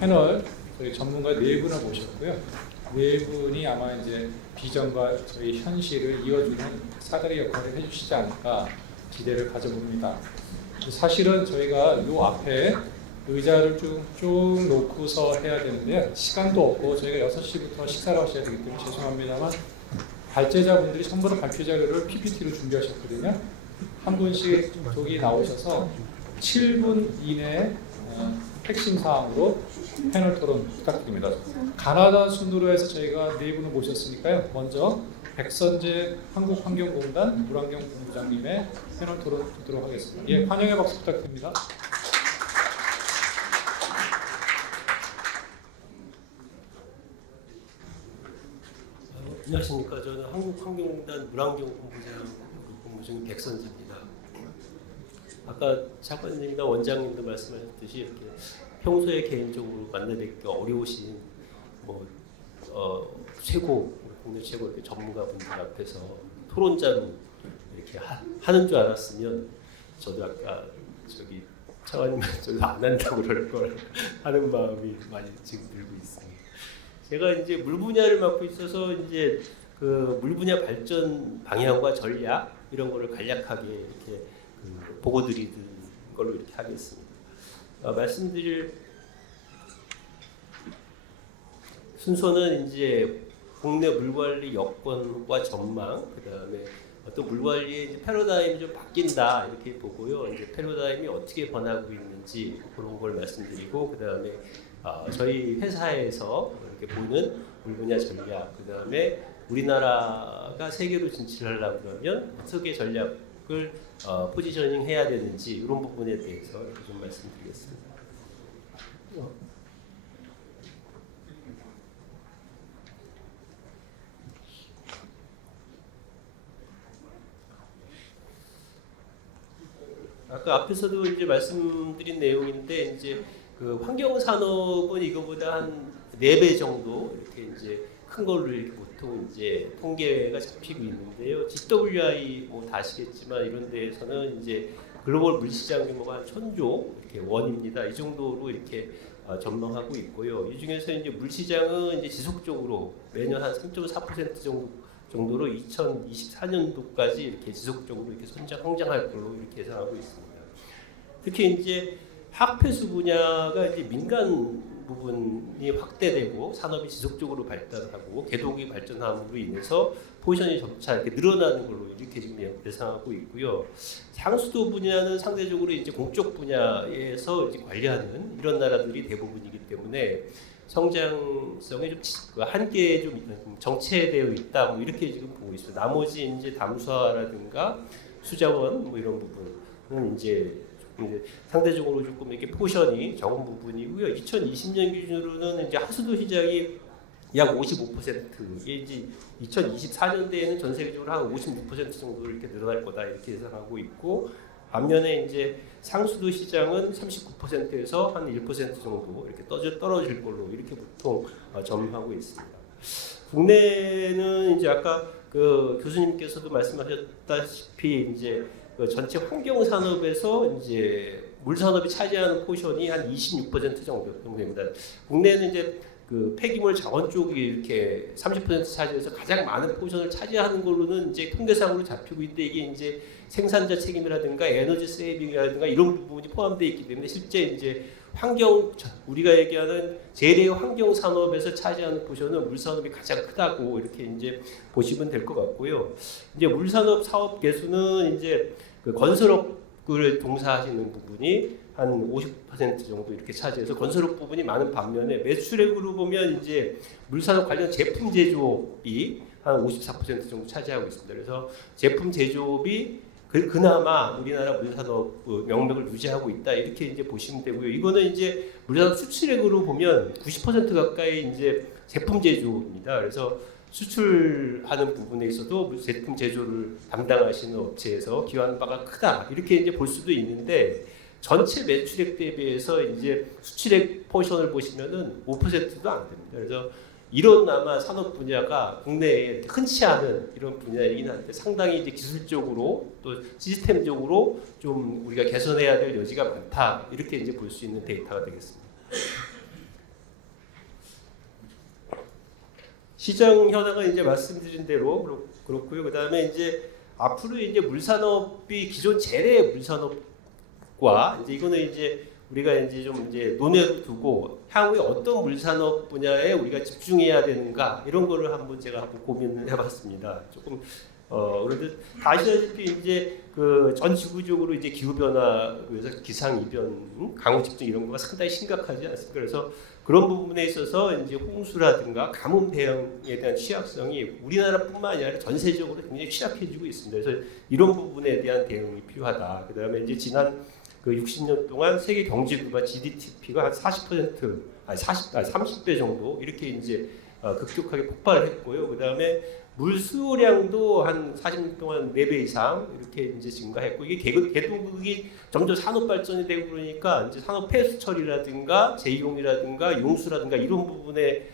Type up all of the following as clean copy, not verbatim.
패널 저희 전문가 네 분을 모셨고요. 네 분이 아마 이제 비전과 저희 현실을 이어주는 사다리 역할을 해주시지 않을까 기대를 가져봅니다. 사실은 저희가 요 앞에 의자를 쭉 놓고서 해야 되는데요. 시간도 없고 저희가 6시부터 식사를 하셔야 되기 때문에 죄송합니다만 발제자분들이 전부 다 발표 자료를 PPT로 준비하셨거든요. 한 분씩 저기 나오셔서 7분 이내에 핵심 사항으로 패널 토론 부탁드립니다. 가나다 순으로 해서 저희가 네 분을 모셨으니까요. 먼저 백선재 한국환경공단 물환경본부장님의 패널 토론 듣도록 하겠습니다. 예, 환영의 박수 부탁드립니다. 안녕하십니까. 저는 한국환경공단 물환경본부장 백선재입니다. 아까 차관님이나 원장님도 말씀하셨듯이 이렇게 평소에 개인적으로 만나뵙기 어려우신 국내 최고 이렇게 전문가분들 앞에서 토론자로 이렇게 하는 줄 알았으면 저도 아까 저기 차관님한테 저도 안 한다고 그럴 걸 하는 마음이 많이 지금 들고 있습니다. 제가 이제 물 분야를 맡고 있어서 이제 그 물 분야 발전 방향과 전략 이런 거를 간략하게 이렇게 보고 드리는 걸로 이렇게 하겠습니다. 말씀드릴 순서는 이제 국내 물 관리 여건과 전망, 그다음에 어떤 물 관리의 패러다임이 좀 바뀐다 이렇게 보고요. 이제 패러다임이 어떻게 변하고 있는지 그런 걸 말씀드리고, 그다음에 저희 회사에서 이렇게 보는 물 분야 전략, 그다음에 우리나라가 세계로 진출하려고 그러면 어떻게 전략을 포지셔닝 해야 되는지 이런 부분에 대해서 이렇게 좀 말씀드리겠습니다. 아까 앞에서도 이제 말씀드린 내용인데, 이제 그 환경 산업은 이거보다 한 4배 정도 이렇게 이제 큰 걸로 이렇게 보통 이제 통계가 잡히고 있는데요. GWI 다 아시겠지만 이런 데에서는 이제 글로벌 물시장 규모가 한 1000조 이렇게 원입니다. 이 정도로 이렇게 전망하고 있고요. 이 중에서 이제 물시장은 이제 지속적으로 매년 한 3.4% 정도로 2024년도까지 이렇게 지속적으로 이렇게 성장할 걸로 이렇게 예상하고 있습니다. 특히 이제 학폐수 분야가 이제 민간 부분이 확대되고 산업이 지속적으로 발달하고 개도기 발전함으로 인해서 포지션이 점차 이렇게 늘어나는 걸로 이렇게 지금 예상하고 있고요. 상수도 분야는 상대적으로 이제 공적 분야에서 이제 관리하는 이런 나라들이 대부분이기 때문에 성장성이 좀 한계에 좀 정체되어 있다 이렇게 지금 보고 있습니다. 나머지 이제 담수화라든가 수자원 이런 부분은 이제 상대적으로 조금 이렇게 포션이 적은 부분이고요. 2020년 기준으로는 이제 하수도 시장이 약 55%, 이제 2024년대에는 전 세계적으로 한 56% 정도 이렇게 늘어날 거다 이렇게 예상하고 있고, 반면에 이제 상수도 시장은 39%에서 한 1% 정도 이렇게 떨어질 걸로 이렇게 보통 전망하고 있습니다. 국내는 이제 아까 그 교수님께서도 말씀하셨다시피 이제 그 전체 환경 산업에서 이제 물 산업이 차지하는 포션이 한 26% 정도 됩니다. 국내는 이제 그 폐기물 자원 쪽이 이렇게 30% 차지해서 가장 많은 포션을 차지하는 걸로는 이제 통계상으로 잡히고 있는데, 이게 이제 생산자 책임이라든가 에너지 세이빙이라든가 이런 부분이 포함되어 있기 때문에 실제 이제 우리가 얘기하는 재래 환경 산업에서 차지하는 포션은 물 산업이 가장 크다고 이렇게 이제 보시면 될 것 같고요. 이제 물 산업 사업 개수는 이제 그 건설업을 동사하시는 부분이 한 50% 정도 이렇게 차지해서 건설업 부분이 많은 반면에 매출액으로 보면 이제 물산업 관련 제품 제조업이 한 54% 정도 차지하고 있습니다. 그래서 제품 제조업이 그나마 우리나라 물산업 명맥을 유지하고 있다 이렇게 이제 보시면 되고요. 이거는 이제 물산업 수출액으로 보면 90% 가까이 이제 제품 제조입니다. 그래서 수출하는 부분에 있어도 제품 제조를 담당하시는 업체에서 기여하는 바가 크다 이렇게 이제 볼 수도 있는데, 전체 매출액 대비해서 이제 수출액 포션을 보시면은 5%도 안 됩니다. 그래서 이런 아마 산업 분야가 국내에 흔치 않은 이런 분야이긴 한데, 상당히 이제 기술적으로 또 시스템적으로 좀 우리가 개선해야 될 여지가 많다 이렇게 이제 볼 수 있는 데이터가 되겠습니다. 시장 현황은 이제 말씀드린 대로 그렇고요. 그다음에 이제 앞으로 이제 물산업이 기존 재래 물산업과 이제 이거는 이제 우리가 이제 좀 이제 논의를 두고 향후에 어떤 물산업 분야에 우리가 집중해야 되는가 이런 거를 한번 제가 한번 고민을 해봤습니다. 조금 그런데 아시다시피 이제 그 전 지구적으로 이제 기후 변화에서 기상 이변, 강우 집중 이런 거가 상당히 심각하지 않습니까? 그래서 그런 부분에 있어서 이제 홍수라든가 가뭄 대응에 대한 취약성이 우리나라뿐만 아니라 전 세계적으로 굉장히 취약해지고 있습니다. 그래서 이런 부분에 대한 대응이 필요하다. 그다음에 이제 지난 그 60년 동안 세계 경제구가 GDP가 한 40%, 30배 정도 이렇게 이제 급격하게 폭발을 했고요. 그다음에 물 수요량도 한 40년 동안 4배 이상 이렇게 이제 증가했고 이게 개도국이 점점 산업 발전이 되고 그러니까 이제 산업 폐수 처리라든가 재이용이라든가 용수라든가 이런 부분에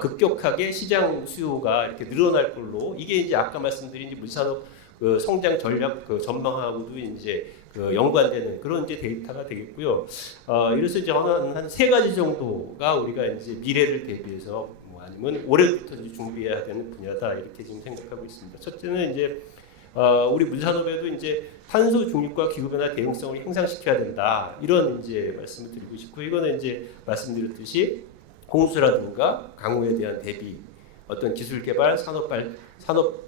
급격하게 시장 수요가 이렇게 늘어날 걸로 이게 이제 아까 말씀드린 이제 물산업 그 성장 전략 그 전망하고도 이제 그 연관되는 그런 이제 데이터가 되겠고요. 이래서 이제 한 세 가지 정도가 우리가 이제 미래를 대비해서 아니면 올해부터 이제 준비해야 되는 분야다 이렇게 지금 생각하고 있습니다. 첫째는 이제 우리 물산업에도 이제 탄소 중립과 기후 변화 대응성을 향상시켜야 된다 이런 이제 말씀을 드리고 싶고 이거는 이제 말씀드렸듯이 홍수라든가 강우에 대한 대비, 어떤 기술 개발, 산업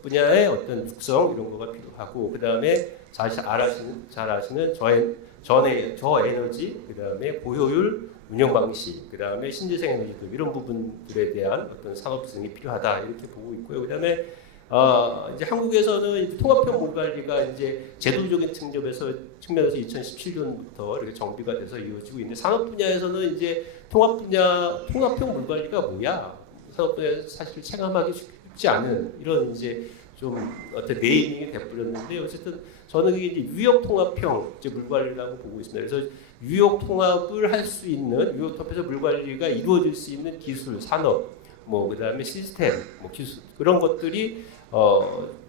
분야의 어떤 특성 이런 거가 필요하고 그 다음에 잘 아시는 저에너지, 그 다음에 고효율 운영 방식, 그 다음에 신재생 에너지 등 이런 부분들에 대한 어떤 산업 등이 필요하다 이렇게 보고 있고요. 그 다음에 이제 한국에서는 이제 통합형 물관리가 이제 제도적인 측면에서 2017년부터 이렇게 정비가 돼서 이루어지고 있는데 산업 분야에서는 이제 통합형 물관리가 뭐야? 산업 분야에서 사실 체감하기 쉽지 않은 이런 이제 좀 어떤 네이밍이 돼버렸는데 어쨌든 저는 그게 이제 유역 통합형 이제 물관리라고 보고 있습니다. 그래서 유역 통합을 할 수 있는 유역 통합에서 물관리가 이루어질 수 있는 기술, 산업, 뭐 그다음에 시스템, 뭐 기술 그런 것들이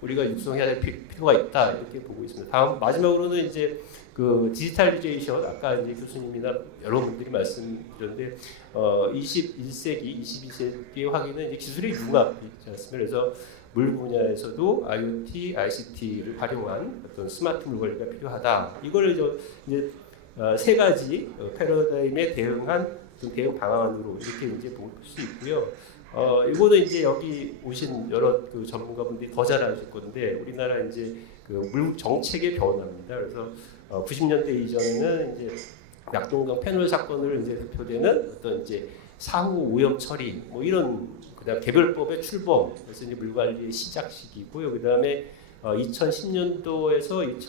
우리가 육성해야 될 필요가 있다 이렇게 보고 있습니다. 다음 마지막으로는 이제 그 디지털리제이션 아까 이제 교수님이나 여러분들이 말씀드렸는데 21세기, 22세기의 화기는 이제 기술의 융합이지 않습니까? 그래서 물 분야에서도 IoT, ICT를 활용한 어떤 스마트 물 관리가 필요하다. 이걸 이제 세 가지 패러다임에 대응한 대응 방안으로 이렇게 이제 볼 수 있고요. 이거는 이제 여기 오신 여러 그 전문가분들이 더 잘 아실 건데 우리나라 이제 그 물 정책의 변화입니다. 그래서 90년대 이전에는 이제 낙동강 패널 사건을 이제 대표되는 어떤 이제 사후 오염 처리 뭐 이런 그다음 개별법의 출범 그래서 이제 물 관리의 시작 시기고요. 그다음에 2010년도에서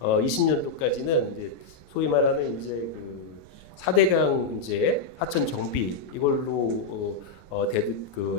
2020년도까지는 이제 소위 말하는 이제 그 4대강 이제 하천 정비 이걸로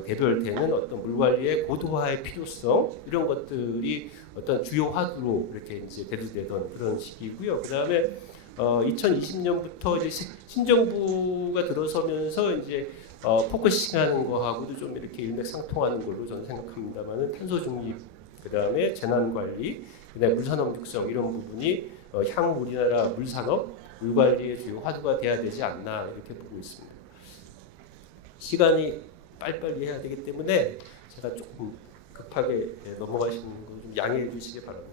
대별되는 어떤 물 관리의 고도화의 필요성 이런 것들이 어떤 주요 화두로 이렇게 이제 대두되던 그런 시기고요. 그다음에 2020년부터 이제 신정부가 들어서면서 이제 포커싱하는 거하고도 좀 이렇게 일맥상통하는 걸로 저는 생각합니다만은 탄소 중립, 그다음에 재난 관리, 그다음에 물산업 육성 이런 부분이 향후 우리나라 물산업, 물관리의 주요 화두가 돼야 되지 않나 이렇게 보고 있습니다. 시간이 빨리빨리 해야 되기 때문에 제가 조금 급하게 넘어가시는 거 좀 양해해 주시기 바랍니다.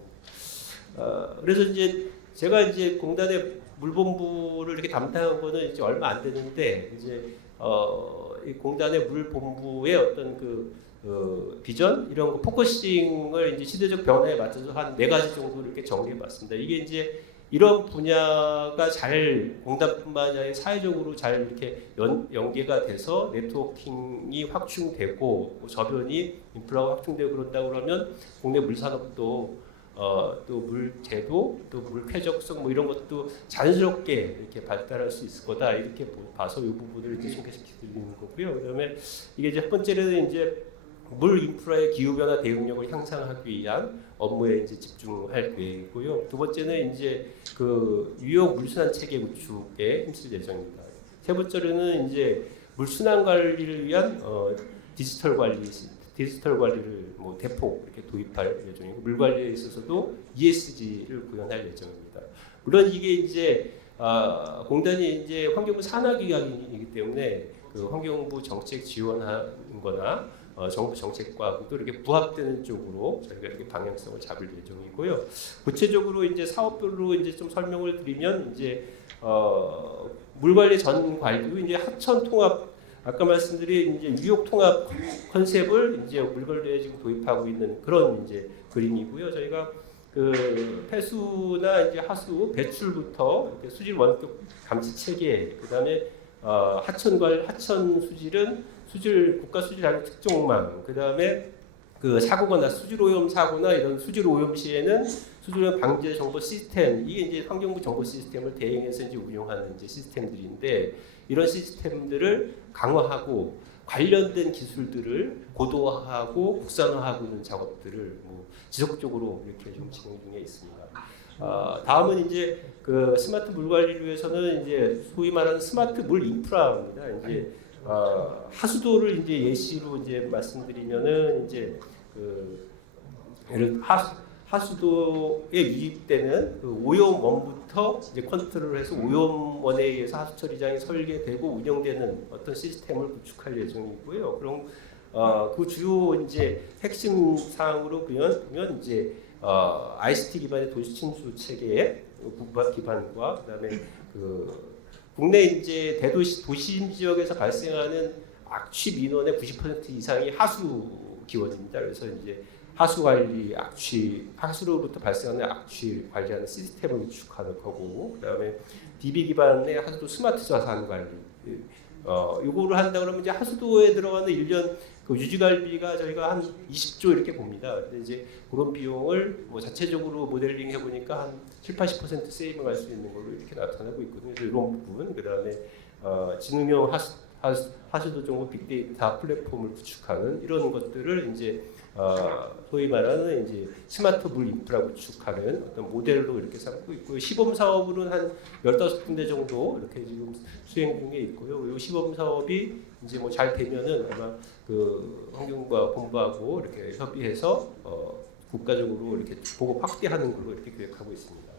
그래서 이제 제가 이제 공단의 물본부를 이렇게 담당한 거는 이제 얼마 안 되는데 이제 이 공단의 물본부의 어떤 그 비전 이런 거 포커싱을 이제 시대적 변화에 맞춰서 한 4가지 정도 이렇게 정리해봤습니다. 이게 이제 이런 분야가 잘 공단뿐만 아니라 사회적으로 잘 이렇게 연계가 돼서 네트워킹이 확충되고 저변이 인프라가 확충되고 그런다고 그러면 국내 물산업도 또 물제도 또 물 쾌적성 뭐 이런 것도 자연스럽게 이렇게 발달할 수 있을 거다 이렇게 봐서 이 부분을 이제 소개시켜드리는 거고요. 그다음에 이게 이제 첫 번째는 이제 물 인프라의 기후 변화 대응력을 향상하기 위한 업무에 이제 집중할 계획이고요. 두 번째는 이제 그 유역 물순환 체계 구축에 힘쓸 예정입니다. 세 번째로는 이제 물순환 관리를 위한 디지털 관리를 뭐 대폭 이렇게 도입할 예정이고 물 관리에 있어서도 ESG를 구현할 예정입니다. 물론 이게 이제 공단이 이제 환경부 산하기관이기 때문에 그 환경부 정책 지원하는 거나 정부 정책과도 이렇게 부합되는 쪽으로 저희가 이렇게 방향성을 잡을 예정이고요. 구체적으로 이제 사업별로 이제 좀 설명을 드리면 이제 물관리 전 관리도 이제 하천 통합 아까 말씀드린 이제 유역 통합 컨셉을 이제 물관리에 지금 도입하고 있는 그런 이제 그림이고요. 저희가 그 폐수나 이제 하수 배출부터 이렇게 수질 원격 감시 체계, 그다음에 하천 수질은 국가 수질 관리 특종망, 그다음에 그 사고거나 수질 오염 사고나 이런 수질 오염 시에는 수질 오염 방제 정보 시스템, 이게 이제 환경부 정보 시스템을 대행해서 이제 운영하는 이제 시스템들인데, 이런 시스템들을 강화하고 관련된 기술들을 고도화하고 국산화하고 있는 작업들을 뭐 지속적으로 이렇게 좀 진행 중에 있습니다. 다음은 이제 그 스마트 물 관리를 위해서는 이제 소위 말하는 스마트 물 인프라입니다. 이제 하수도를 이제 예시로 이제 말씀드리면은 이제 그 예를 하수도에 유입되는 그 오염원부터 이제 컨트롤해서 오염원에 의해서 하수 처리장이 설계되고 운영되는 어떤 시스템을 구축할 예정이고요. 그럼 그 주요 이제 핵심 사항으로 보면 이제 ICT 기반의 도시 침수 체계의 부파 기반과 그다음에 그 국내 이제 대도시 도심 지역에서 발생하는 악취 민원의 90% 이상이 하수 기원입니다. 그래서 이제 하수 관리, 하수로부터 발생하는 악취 관리하는 시스템을 구축하는 거고, 그다음에 DB 기반의 하수도 스마트 자산 관리. 요거를 한다 그러면 이제 하수도에 들어가는 1년 그 유지 관리가 저희가 한 20조 이렇게 봅니다. 근데 이제 그런 비용을 뭐 자체적으로 모델링 해보니까 한 70-80% 세이브할 수 있는 걸로 이렇게 나타나고 있거든요. 그래서 이런 부분, 그다음에 지능형 하수도 정보 빅데이터 플랫폼을 구축하는 이런 것들을 이제 소위 말하는 이제 스마트 물 인프라 구축하는 어떤 모델로 이렇게 삼고 있고요. 시범 사업으로는 한 15군데 정도 이렇게 지금 수행 중에 있고요. 이 시범 사업이 이제 뭐 잘 되면은 아마 그 환경부와 본부하고 이렇게 협의해서 국가적으로 이렇게 보급 확대하는 걸로 이렇게 계획하고 있습니다.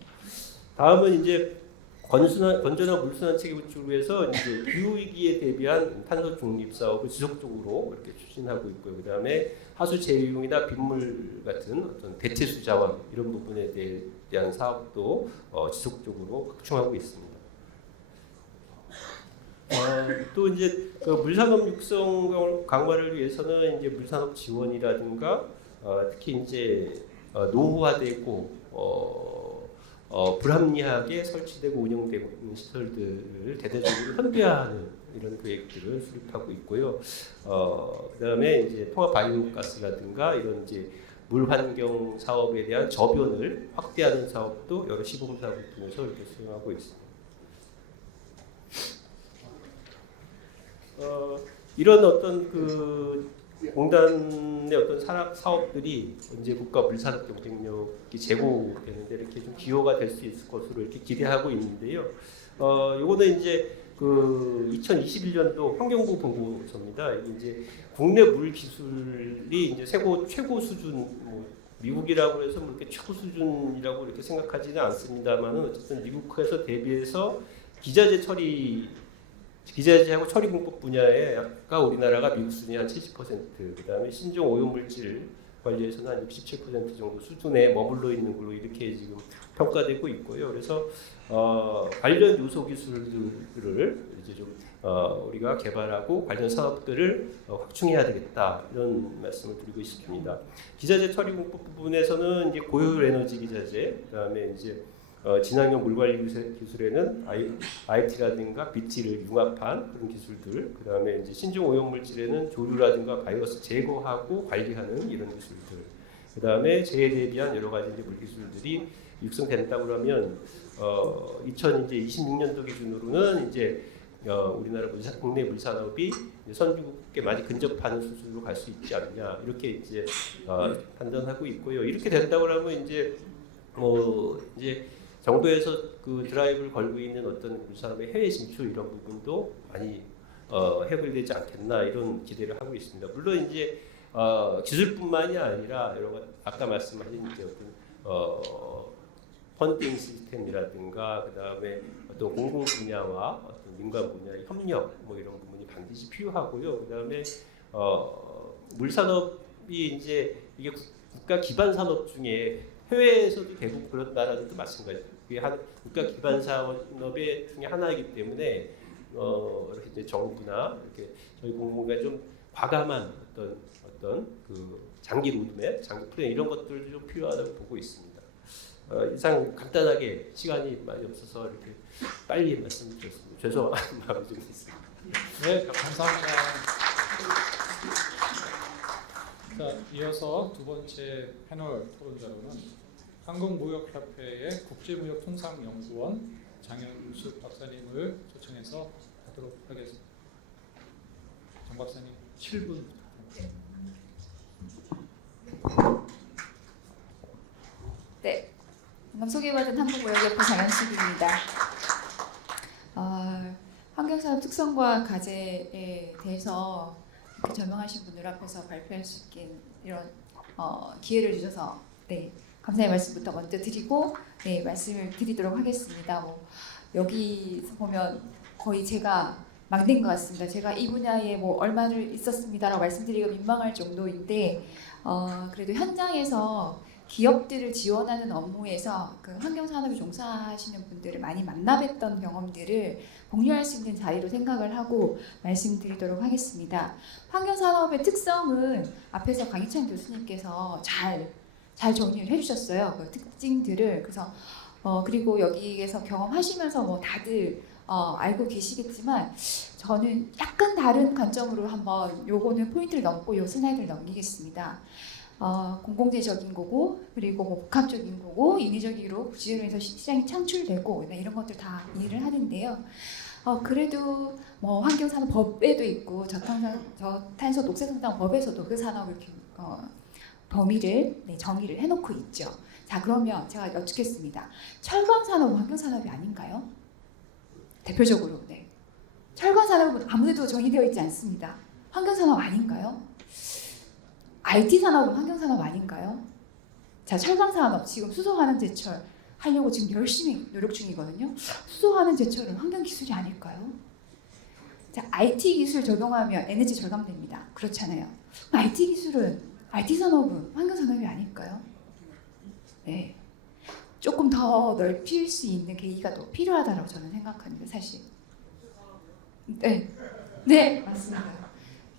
다음은 이제 건전한 물순환 체계 구축을 위해서 이제 기후 위기에 대비한 탄소 중립 사업을 지속적으로 이렇게 추진하고 있고요. 그다음에 하수 재이용이나 빗물 같은 어떤 대체수 자원 이런 부분에 대한 사업도 지속적으로 확충하고 있습니다. 또 이제 그 물산업 육성 강화를 위해서는 이제 물산업 지원이라든가 특히 이제 노후화되고 불합리하게 설치되고 운영되고 있는 시설들을 대대적으로 현대화하는 이런 계획들을 수립하고 있고요. 그다음에 이제 통합 바이오가스라든가 이런 이제 물 환경 사업에 대한 저변을 확대하는 사업도 여러 시범 사업을 통해서 이렇게 수행하고 있습니다. 이런 어떤 그 공단의 어떤 사업들이 이제 국가 물산업 경쟁력이 제고되는데 이렇게 좀 기여가 될 수 있을 것으로 이렇게 기대하고 있는데요. 요거는 이제 그 2021년도 환경부 보고서입니다. 이제 국내 물 기술이 이제 최고 수준, 뭐 미국이라고 해서 뭐 이렇게 최고 수준이라고 이렇게 생각하지는 않습니다만은 어쨌든 미국에서 대비해서 기자재하고 처리 공법 분야에 아까 우리나라가 미국 수준이 한 70%, 그다음에 신종 오염물질 관리에서는 한 67% 정도 수준에 머물러 있는 걸로 이렇게 지금 평가되고 있고요. 그래서 관련 요소 기술들을 이제 좀 우리가 개발하고 관련 사업들을 확충해야 되겠다 이런 말씀을 드리고 싶습니다. 기자재 처리 공법 부분에서는 이제 고효율 에너지 기자재, 그다음에 이제 진환경 물관리 기술에는 IT라든가 BT를 융합한 그런 기술들, 그 다음에 이제 신종 오염물질에는 조류라든가 바이러스 제거하고 관리하는 이런 기술들, 그 다음에 재해에 대비한 여러 가지 이제 물기술들이 육성된다고 하면 2026년도 기준으로는 이제 우리나라 국내 물산업이 선진국에 많이 근접하는 수준으로 갈 수 있지 않느냐 이렇게 이제 판단하고 있고요. 이렇게 된다고 하면 이제 이제 정부에서 그 드라이브를 걸고 있는 어떤 물산업의 해외 진출 이런 부분도 많이 해결되지 않겠나 이런 기대를 하고 있습니다. 물론 이제 기술뿐만이 아니라 여러 가지 아까 말씀하신 이제 어떤 펀딩 시스템이라든가 그다음에 어떤 공공 분야와 어떤 민간 분야의 협력 뭐 이런 부분이 반드시 필요하고요. 그다음에 물산업이 이제 이게 국가 기반 산업 중에 해외에서도 대부분 그런 나라들도 마찬가지예요. 그게 한 국가 기반 산업의 중에 하나이기 때문에 이렇게 이제 정부나 이렇게 저희 공무원가 좀 과감한 어떤 그 장기 로드맵, 장기 플랜 이런 것들도 좀 필요하다고 보고 있습니다. 이상 간단하게 시간이 많이 없어서 이렇게 빨리 말씀드렸습니다. 죄송한 마음이 좀 있습니다. 네, 감사합니다. 자, 이어서 두 번째 패널 토론자로는 한국무역협회의 국제무역통상연구원 장현숙 박사님을 초청해서 하도록 하겠습니다. 정 박사님 7분 부탁드립니다. 네, 방금 소개받은 한국무역협회 장현숙입니다. 환경산업 특성과 과제에 대해서 이렇게 전망하신 분들 앞에서 발표할 수 있게 이런 기회를 주셔서 네, 감사의 말씀부터 먼저 드리고 네, 말씀을 드리도록 하겠습니다. 여기 보면 거의 제가 막내인 것 같습니다. 제가 이 분야에 얼마를 있었습니다라고 말씀드리기가 민망할 정도인데 그래도 현장에서 기업들을 지원하는 업무에서 그 환경산업에 종사하시는 분들을 많이 만나뵀던 경험들을 공유할 수 있는 자리로 생각을 하고 말씀드리도록 하겠습니다. 환경산업의 특성은 앞에서 강희찬 교수님께서 잘 정리를 해주셨어요. 그 특징들을. 그래서 그리고 여기에서 경험하시면서 다들 알고 계시겠지만 저는 약간 다른 관점으로 한번 요거는 포인트를 넘고 요 슬라이드를 넘기겠습니다. 공공재적인 거고 그리고 복합적인 거고 인위적으로 구제로 해서 시장이 창출되고 이런 것들 다 이해를 하는데요. 그래도 환경산업법에도 있고 저탄소 녹색성장 법에서도 그 산업을 범위를 정의를 해놓고 있죠. 자, 그러면 제가 여쭙겠습니다. 철강산업은 환경산업이 아닌가요? 대표적으로 네. 철강산업은 아무데도 정의되어 있지 않습니다. 환경산업 아닌가요? IT 산업은 환경산업 아닌가요? 자, 철강산업 지금 수소환원 제철 하려고 지금 열심히 노력 중이거든요. 수소환원 제철은 환경기술이 아닐까요? 자, IT 기술 적용하면 에너지 절감됩니다. 그렇잖아요. IT 기술은 IT 산업은 환경산업이 아닐까요? 네, 조금 더 넓힐 수 있는 계기가 더 필요하다고 저는 생각합니다. 사실. 네, 맞습니다.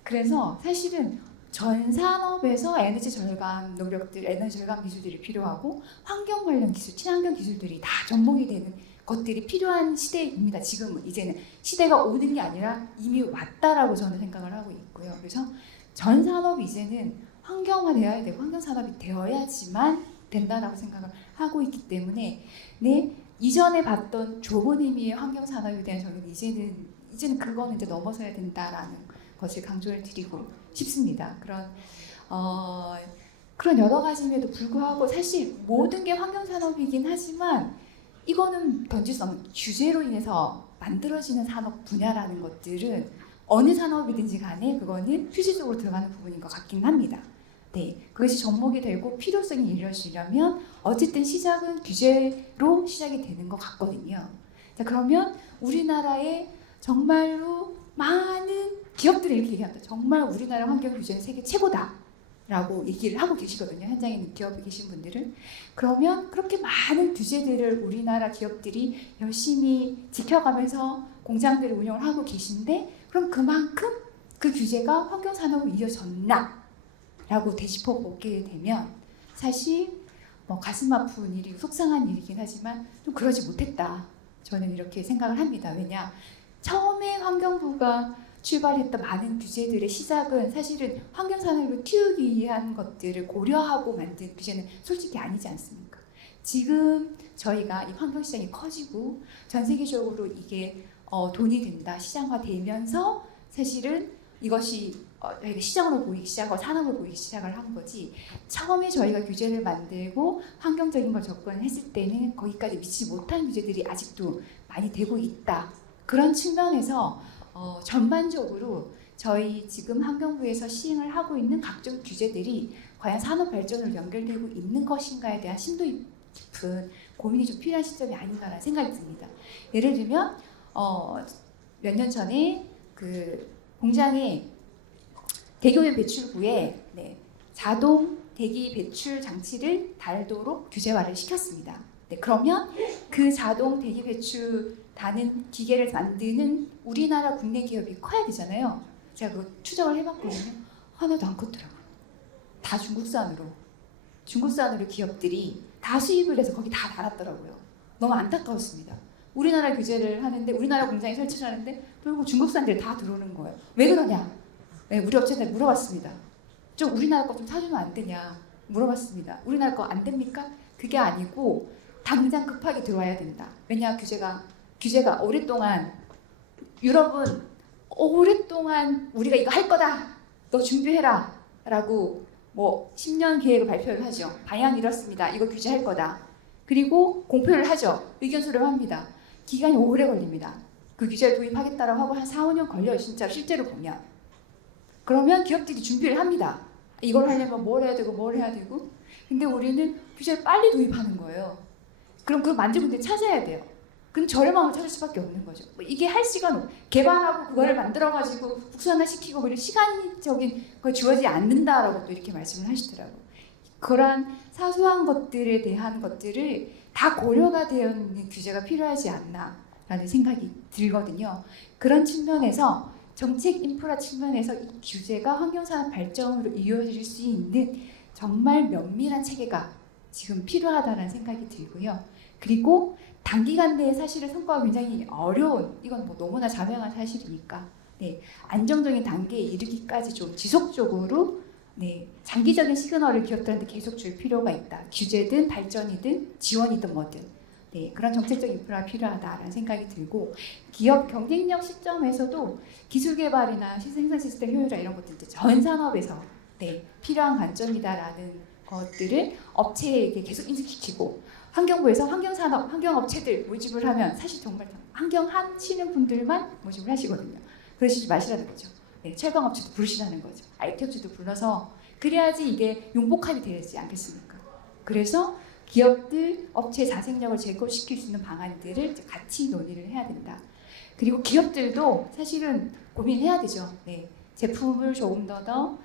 그래서 사실은 전 산업에서 에너지 절감 노력들, 에너지 절감 기술들이 필요하고 환경 관련 기술, 친환경 기술들이 다 접목이 되는 것들이 필요한 시대입니다. 지금은 이제는 시대가 오는 게 아니라 이미 왔다라고 저는 생각을 하고 있고요. 그래서 전 산업이 이제는 환경화되어야 되고 환경 산업이 되어야지만 된다라고 생각을 하고 있기 때문에 네, 이전에 봤던 좁은 의미의 환경 산업에 대한 저는 이제는 그거는 이제 넘어서야 된다라는 것을 강조를 드리고 싶습니다. 그런 여러 가지임에도 불구하고 사실 모든 게 환경 산업이긴 하지만 이거는 던질 수 없는 규제로 인해서 만들어지는 산업 분야라는 것들은 어느 산업이든지 간에 그거는 필수적으로 들어가는 부분인 것 같긴 합니다. 네, 그것이 접목이 되고 필요성이 이루어지려면 어쨌든 시작은 규제로 시작이 되는 것 같거든요. 자, 그러면 우리나라에 정말로 많은 기업들이 이렇게 얘기합니다. 정말 우리나라 환경 규제는 세계 최고다라고 얘기를 하고 계시거든요. 현장에 있는 기업에 계신 분들은. 그러면 그렇게 많은 규제들을 우리나라 기업들이 열심히 지켜가면서 공장들을 운영을 하고 계신데 그럼 그만큼 그 규제가 환경 산업으로 이어졌나? 라고 되짚어 보게 되면 사실 가슴 아픈 일이고 속상한 일이긴 하지만 좀 그러지 못했다. 저는 이렇게 생각을 합니다. 왜냐? 처음에 환경부가 출발했던 많은 규제들의 시작은 사실은 환경산업을 키우기 위한 것들을 고려하고 만든 규제는 솔직히 아니지 않습니까? 지금 저희가 이 환경시장이 커지고 전 세계적으로 이게 돈이 된다, 시장화되면서 사실은 이것이 시장으로 보이기 시작하고 산업으로 보이기 시작을 한 거지 처음에 저희가 규제를 만들고 환경적인 걸 접근했을 때는 거기까지 미치지 못한 규제들이 아직도 많이 되고 있다. 그런 측면에서 전반적으로 저희 지금 환경부에서 시행을 하고 있는 각종 규제들이 과연 산업 발전으로 연결되고 있는 것인가에 대한 심도 깊은 고민이 좀 필요한 시점이 아닌가라는 생각이 듭니다. 예를 들면 몇 년 전에 그 공장에 대교연 배출구에 자동 대기 배출 장치를 달도록 규제화를 시켰습니다. 그러면 그 자동 대기 배출 다는 기계를 만드는 우리나라 국내 기업이 커야 되잖아요. 제가 그 추정을 해봤거든요. 하나도 안 컸더라고요. 다 중국산으로 기업들이 다 수입을 해서 거기 다 달았더라고요. 너무 안타까웠습니다. 우리나라 규제를 하는데 우리나라 공장에 설치를 하는데 결국 중국산들이 다 들어오는 거예요. 왜 그러냐? 우리 업체한테 물어봤습니다. 좀 우리나라 거 좀 사주면 안 되냐 물어봤습니다. 우리나라 거 안 됩니까? 그게 아니고 당장 급하게 들어와야 된다. 왜냐 규제가 오랫동안 유럽은 오랫동안 우리가 이거 할 거다. 너 준비해라. 라고 뭐 10년 계획을 발표를 하죠. 방향이 이렇습니다. 이거 규제할 거다. 그리고 공표를 하죠. 의견 수렴을 합니다. 기간이 오래 걸립니다. 그 규제를 도입하겠다라고 하고 한 4, 5년 걸려요. 진짜 실제로 보면. 그러면 기업들이 준비를 합니다. 이걸 하려면 뭘 해야 되고 뭘 해야 되고. 근데 우리는 규제를 빨리 도입하는 거예요. 그럼 그걸 만들고 이제 찾아야 돼요. 그럼 저렴한 걸 찾을 수밖에 없는 거죠. 이게 할 시간 개발하고 그거를 만들어가지고 국산화시키고 이런 시간적인 걸 주어지지 않는다라고 또 이렇게 말씀을 하시더라고요. 그런 사소한 것들에 대한 것들을 다 고려가 되어 있는 규제가 필요하지 않나라는 생각이 들거든요. 그런 측면에서 정책 인프라 측면에서 이 규제가 환경산업 발전으로 이어질 수 있는 정말 면밀한 체계가 지금 필요하다는 생각이 들고요. 그리고 단기간 내에 사실은 성과가 굉장히 어려운, 이건 뭐 너무나 자명한 사실이니까 안정적인 단계에 이르기까지 좀 지속적으로 장기적인 시그널을 기업들한테 계속 줄 필요가 있다. 규제든 발전이든 지원이든 뭐든 그런 정책적 인프라가 필요하다라는 생각이 들고, 기업 경쟁력 시점에서도 기술 개발이나 생산 시스템 효율화 이런 것들 전 산업에서 필요한 관점이다라는 것들을 업체에게 계속 인식시키고, 환경부에서 환경산업, 환경업체들 모집을 하면 사실 정말 환경 하시는 분들만 모집을 하시거든요. 그러시지 마시라는 거죠. 철강업체도 부르시라는 거죠. IT업체도 불러서 그래야지 이게 용복합이 되지 않겠습니까? 그래서 기업들, 업체의 자생력을 제고시킬 수 있는 방안들을 같이 논의를 해야 된다. 그리고 기업들도 사실은 고민해야 되죠. 제품을 조금 더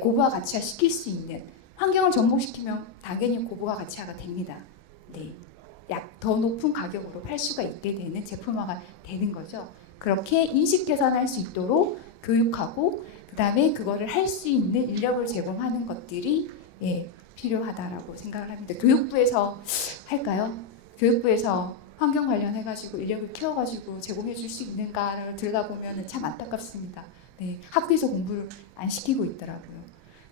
고부가 가치화 시킬 수 있는, 환경을 접목시키면 당연히 고부가 가치화가 됩니다. 더 높은 가격으로 팔 수가 있게 되는 제품화가 되는 거죠. 그렇게 인식 개선할 수 있도록 교육하고, 그 다음에 그거를 할 수 있는 인력을 제공하는 것들이 필요하다라고 생각을 합니다. 교육부에서 할까요? 교육부에서 환경 관련해가지고 인력을 키워가지고 제공해 줄 수 있는가를 들여다보면 참 안타깝습니다. 학교에서 공부를 안 시키고 있더라고요.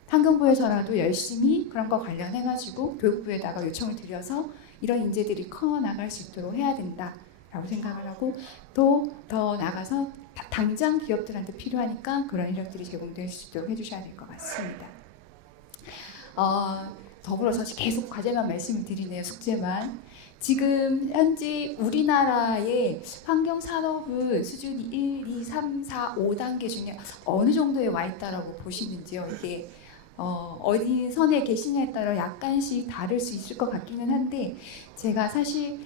환경부에서라도 열심히 그런 거 관련해가지고 교육부에다가 요청을 드려서 이런 인재들이 커 나갈 수 있도록 해야 된다라고 생각을 하고, 또 더 나가서 당장 기업들한테 필요하니까 그런 인력들이 제공될 수 있도록 해주셔야 될 것 같습니다. 더불어서 계속 과제만 말씀을 드리네요. 숙제만. 지금 현재 우리나라의 환경산업은 수준이 1, 2, 3, 4, 5단계 중에 어느 정도에 와 있다라고 보시는지요? 이게 어디 선에 계시냐에 따라 약간씩 다를 수 있을 것 같기는 한데, 제가 사실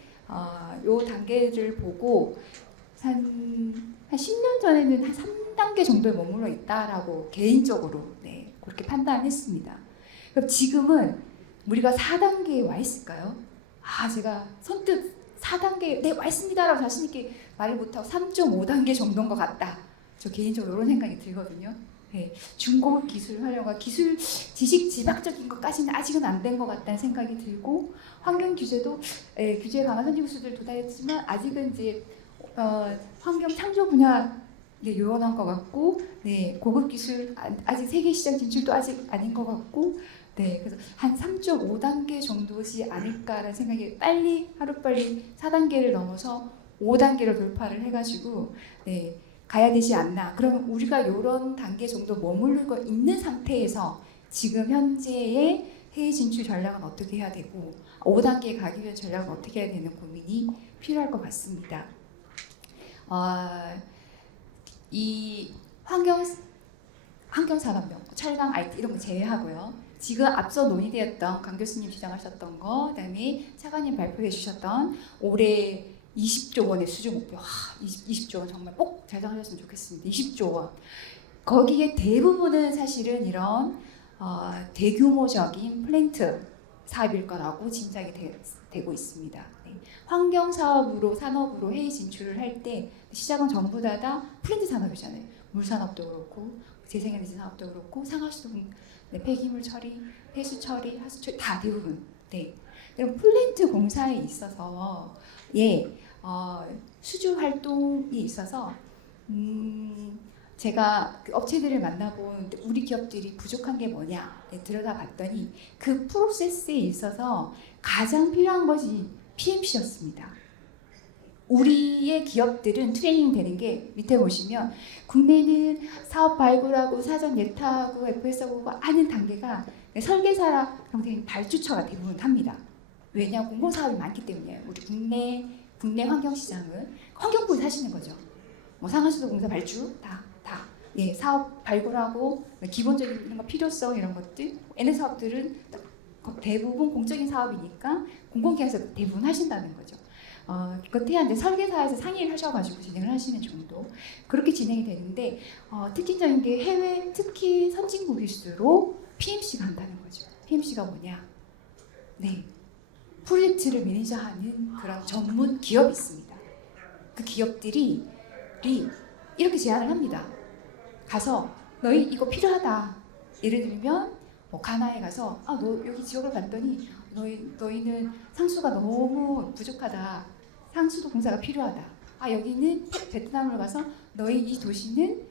요 단계를 보고 한 10년 전에는 한 3단계 정도에 머물러 있다라고 개인적으로 그렇게 판단했습니다. 그럼 지금은 우리가 4단계에 와 있을까요? 제가 선뜻 4단계에 와 있습니다라고 자신있게 말을 못하고 3.5단계 정도인 것 같다. 저 개인적으로 이런 생각이 들거든요. 중고급 기술 활용과 기술 지식 집약적인 것까지는 아직은 안 된 것 같다는 생각이 들고, 환경 규제도 규제 강화 선진 기술들 도달했지만 아직은 이제 환경 창조 분야 요원한 것 같고, 고급 기술 아직 세계 시장 진출도 아직 아닌 것 같고, 그래서 한 3.5단계 정도지 않을까라는 생각이, 하루빨리 4단계를 넘어서 5단계로 돌파를 해가지고 가야 되지 않나. 그럼 우리가 이런 단계 정도 머무르고 있는 상태에서 지금 현재의 해외 진출 전략은 어떻게 해야 되고 5단계에 가기 위한 전략은 어떻게 해야 되는 고민이 필요할 것 같습니다. 이 환경산업명, 철강, IT 이런 거 제외하고요. 지금 앞서 논의되었던 강 교수님 지적하셨던 거, 그다음에 차관님 발표해 주셨던 올해 20조 원의 수주 목표, 20조 원 정말 꼭 달성하셨으면 좋겠습니다. 20조 원. 거기에 대부분은 사실은 이런 대규모적인 플랜트 사업일 거라고 짐작이 되고 있습니다. 네. 환경 사업으로 산업으로 해외 진출을 할 때 시작은 전부 다 플랜트 산업이잖아요. 물 산업도 그렇고 재생에너지 산업도 그렇고 상하수도 네, 폐기물 처리, 폐수 처리, 하수 처리 다 대부분. 네. 그럼 플랜트 공사에 있어서 수주 활동이 있어서 제가 그 업체들을 만나본 우리 기업들이 부족한 게 뭐냐 들여다봤더니 그 프로세스에 있어서 가장 필요한 것이 PMC였습니다. 우리의 기업들은 트레이닝 되는 게 밑에 보시면 국내는 사업 발굴하고 사전 예타하고 FS하고 하는 단계가 설계사랑 형태인 발주처가 대부분 합니다. 왜냐 공공사업이 많기 때문이에요. 우리 국내 환경시장은 환경부에서 하시는 거죠. 뭐 상하수도 공사 발주 다 사업 발굴하고 기본적인 필요성 이런 것들 N 사업들은 대부분 공적인 사업이니까 공공기관에서 대부분 하신다는 거죠. 그것해야 이제 설계사에서 상의를 하셔가지고 진행을 하시는 정도 그렇게 진행이 되는데 특징적인 게 해외 특히 선진국일수록 PMC가 한다는 거죠. PMC가 뭐냐? 네, 프로젝트를 매니저하는 그런 전문 기업이 있습니다. 그 기업들이 이렇게 제안을 합니다. 가서 너희 이거 필요하다. 예를 들면 가나에 가서 너 여기 지역을 갔더니 너희는 상수가 너무 부족하다. 상수도 공사가 필요하다. 여기는 베트남으로 가서 너희 이 도시는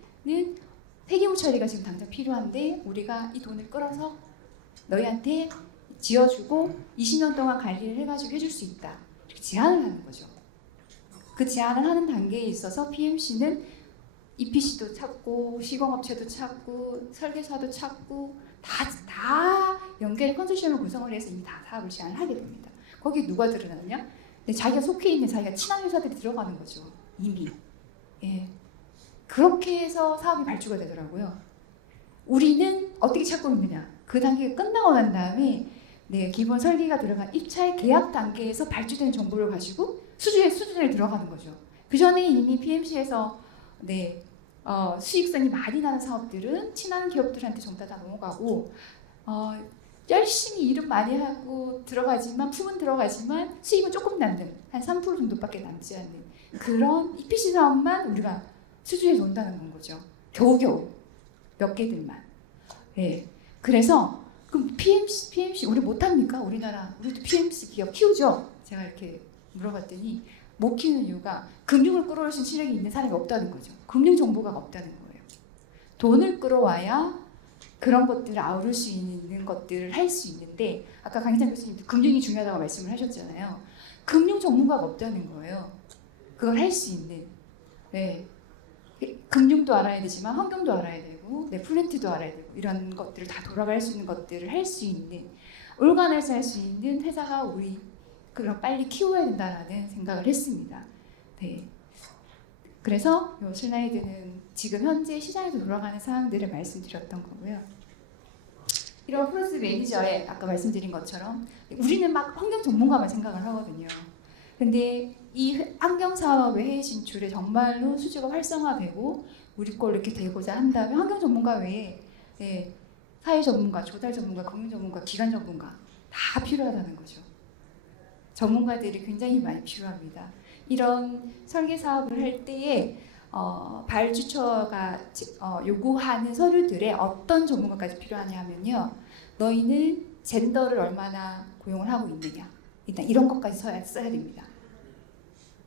폐기물 처리가 지금 당장 필요한데 우리가 이 돈을 끌어서 너희한테 지어주고 20년 동안 관리를 해가지고 해줄 수 있다. 이렇게 제안을 하는 거죠. 그 제안을 하는 단계에 있어서 PMC는 EPC도 찾고 시공업체도 찾고 설계사도 찾고 다 연계의 컨소시엄을 구성을 해서 이미 다 사업을 제안을 하게 됩니다. 거기에 누가 들어가느냐? 자기가 속해 있는 자기가 친한 회사들이 들어가는 거죠. 이미. 예. 그렇게 해서 사업이 발주가 되더라고요. 우리는 어떻게 찾고 있느냐? 그 단계가 끝나고 난 다음에 기본 설계가 들어간 입찰 계약 단계에서 발주된 정보를 가지고 수준에 들어가는 거죠. 그 전에 이미 PMC에서 수익성이 많이 나는 사업들은 친한 기업들한테 전부 다 넘어가고 열심히 일은 많이 하고 품은 들어가지만 수익은 조금 남는 한 3% 정도밖에 남지 않는 그런 EPC 사업만 우리가 수주해서 온다는 건 거죠. 겨우겨우 몇 개들만. 네. 그래서 그럼 PMC 우리 못합니까? 우리도 PMC 기업 키우죠? 제가 이렇게 물어봤더니 못 키우는 이유가 금융을 끌어올 수 있는 실력이 있는 사람이 없다는 거죠. 금융 정보가 없다는 거예요. 돈을 끌어와야 그런 것들을 아우를 수 있는 것들을 할 수 있는데 아까 강희찬 교수님도 금융이 중요하다고 말씀을 하셨잖아요. 금융 전문가가 없다는 거예요. 그걸 할 수 있는. 네. 금융도 알아야 되지만 환경도 알아야 되고 플랜트도 알아야 되고 이런 것들을 다 돌아갈 수 있는 것들을 할 수 있는 올가나이즈 할 수 있는 회사가 우리 그럼 빨리 키워야 된다라는 생각을 했습니다. 네. 그래서 이 슬라이드는 지금 현재 시장에서 돌아가는 사항들을 말씀드렸던 거고요. 이런 프로젝트 매니저의 아까 말씀드린 것처럼 우리는 막 환경 전문가만 생각을 하거든요. 근데 이 환경 사업의 해외 진출에 정말로 수주가 활성화되고 우리 걸 이렇게 되고자 한다면 환경 전문가 외에 사회 전문가, 조달 전문가, 금융 전문가, 기관 전문가 다 필요하다는 거죠. 전문가들이 굉장히 많이 필요합니다. 이런 설계 사업을 할 때에 발주처가 요구하는 서류들에 어떤 전문가까지 필요하냐 하면요. 너희는 젠더를 얼마나 고용을 하고 있느냐. 일단 이런 것까지 써야 됩니다.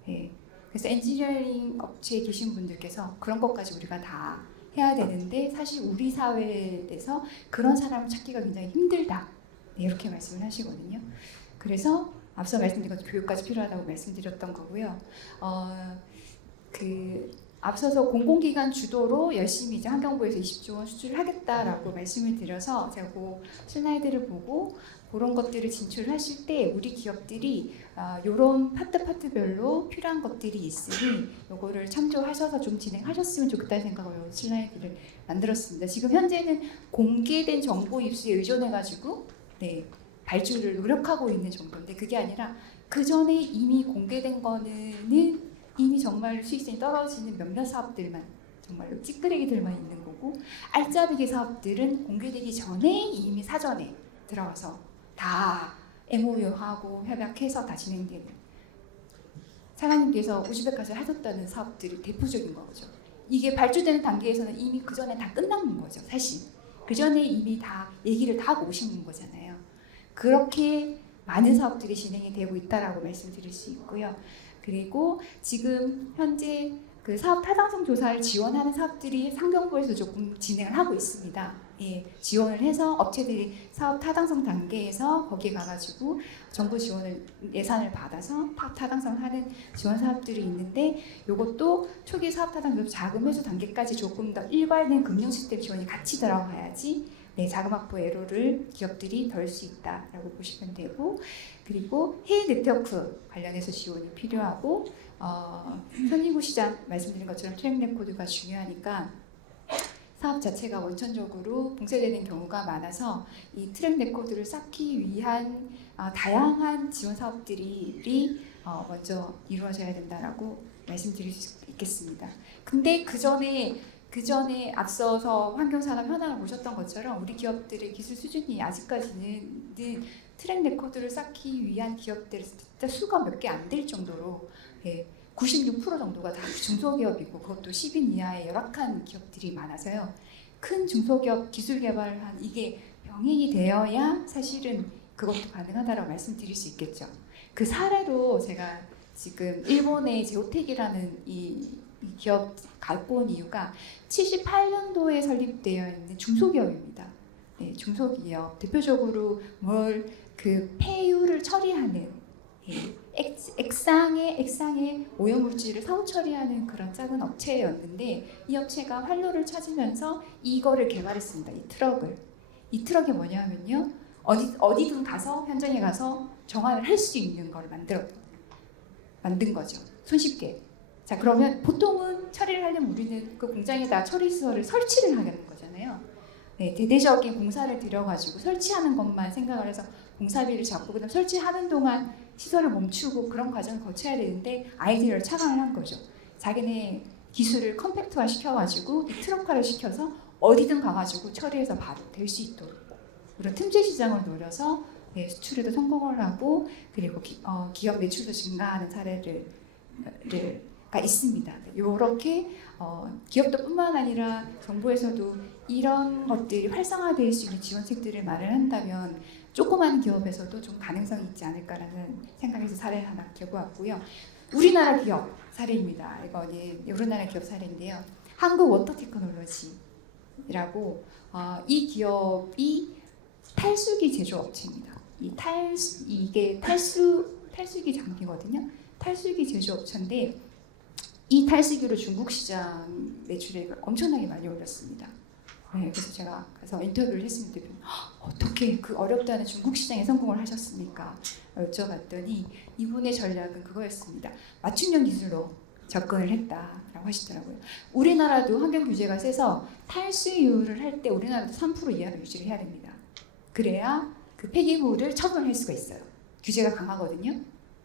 네. 그래서 엔지니어링 업체에 계신 분들께서 그런 것까지 우리가 다 해야 되는데 사실 우리 사회에서 그런 사람을 찾기가 굉장히 힘들다. 이렇게 말씀을 하시거든요. 그래서 앞서 말씀드린 것처럼 교육까지 필요하다고 말씀드렸던 거고요. 앞서서 공공기관 주도로 열심히 이제 환경부에서 20조 원 수주를 하겠다라고 말씀을 드려서 제가 그 슬라이드를 보고 그런 것들을 진출하실 때 우리 기업들이 이런 파트별로 필요한 것들이 있으니 이거를 참조하셔서 좀 진행하셨으면 좋겠다는 생각으로 슬라이드를 만들었습니다. 지금 현재는 공개된 정보 입수에 의존해가지고 발주를 노력하고 있는 정도인데 그게 아니라 그 전에 이미 공개된 거는 이미 정말 수익성이 떨어지는 몇몇 사업들만 정말로 찌끄레기들만 있는 거고 거고, 알짜배기 사업들은 공개되기 전에 이미 사전에 들어와서 다 MOU하고 협약해서 다 진행되는, 사장님께서 우즈베카스를 하셨다는 사업들이 대표적인 거죠. 이게 발주되는 단계에서는 이미 그 전에 다 끝난 거죠. 사실 그 전에 이미 다 얘기를 다 하고 오신 거잖아요. 그렇게 많은 사업들이 진행이 되고 있다라고 말씀드릴 수 있고요. 그리고 지금 현재 그 사업 타당성 조사를 지원하는 사업들이 상경부에서 조금 진행을 하고 있습니다. 예, 지원을 해서 업체들이 사업 타당성 단계에서 거기에 가가지고 정부 지원을 예산을 받아서 타당성을 하는 지원 사업들이 있는데, 이것도 초기 사업 타당성 자금 회수 단계까지 조금 더 일괄된 금융 시스템 지원이 같이 들어가야지 네, 자금 확보 애로를 기업들이 덜 수 있다라고 보시면 되고, 그리고 해외 네트워크 관련해서 지원이 필요하고, 선진국 시장 말씀드린 것처럼 트랙 레코드가 중요하니까 사업 자체가 원천적으로 봉쇄되는 경우가 많아서 이 트랙 레코드를 쌓기 위한 다양한 지원 사업들이 먼저 이루어져야 된다라고 말씀드릴 수 있겠습니다. 근데 그 전에 앞서서 환경산업 현황을 보셨던 것처럼 우리 기업들의 기술 수준이 아직까지는 트랙 레코드를 쌓기 위한 기업들이 진짜 수가 몇 개 안 될 정도로 96% 정도가 다 중소기업이고, 그것도 10인 이하의 열악한 기업들이 많아서요. 큰 중소기업 기술 개발한 이게 병행이 되어야 사실은 그것도 가능하다라고 말씀드릴 수 있겠죠. 그 사례로 제가 지금 일본의 제오텍이라는 이 기업 갖고 온 이유가 78년도에 설립되어 있는 중소기업입니다. 네, 중소기업 대표적으로 그 폐유를 처리하는 액상의 오염물질을 사후 처리하는 그런 작은 업체였는데, 이 업체가 활로를 찾으면서 이거를 개발했습니다. 이 트럭이 뭐냐면요, 어디든 가서 현장에 가서 정화를 할 수 있는 걸 만든 거죠. 손쉽게. 자, 그러면 보통은 처리를 하려면 우리는 그 공장에다 처리 시설을 설치를 하는 거잖아요. 네, 대대적인 공사를 들여가지고 설치하는 것만 생각을 해서 공사비를 잡고 그다음 설치하는 동안 시설을 멈추고 그런 과정을 거쳐야 되는데, 아이디어를 착안을 한 거죠. 자기네 기술을 컴팩트화 시켜가지고 이 트럭화를 시켜서 어디든 가가지고 처리해서 바로 될 수 있도록, 그런 틈새 시장을 노려서 네, 수출에도 성공을 하고, 그리고 기업 매출도 증가하는 사례가 있습니다. 이렇게 기업도 뿐만 아니라 정부에서도 이런 것들이 활성화될 수 있는 지원책들을 마련한다면 조그마한 기업에서도 좀 가능성이 있지 않을까라는 생각에서 사례를 하나 들고왔고요. 우리나라 기업 사례입니다. 이거는 우리나라 기업 사례인데요. 한국 워터테크놀로지라고 이 기업이 탈수기 제조업체입니다. 이게 탈수기 장비거든요. 탈수기 제조업체인데, 이 탈수기로 중국 시장 매출액을 엄청나게 많이 올렸습니다. 네, 그래서 제가 가서 인터뷰를 했습니다. 어떻게 그 어렵다는 중국 시장에 성공을 하셨습니까? 여쭤봤더니 이분의 전략은 그거였습니다. 맞춤형 기술로 접근을 했다라고 하시더라고요. 우리나라도 환경 규제가 세서 탈수율을 할 때 우리나라도 3% 이하로 유지를 해야 됩니다. 그래야 그 폐기물을 처분할 수가 있어요. 규제가 강하거든요.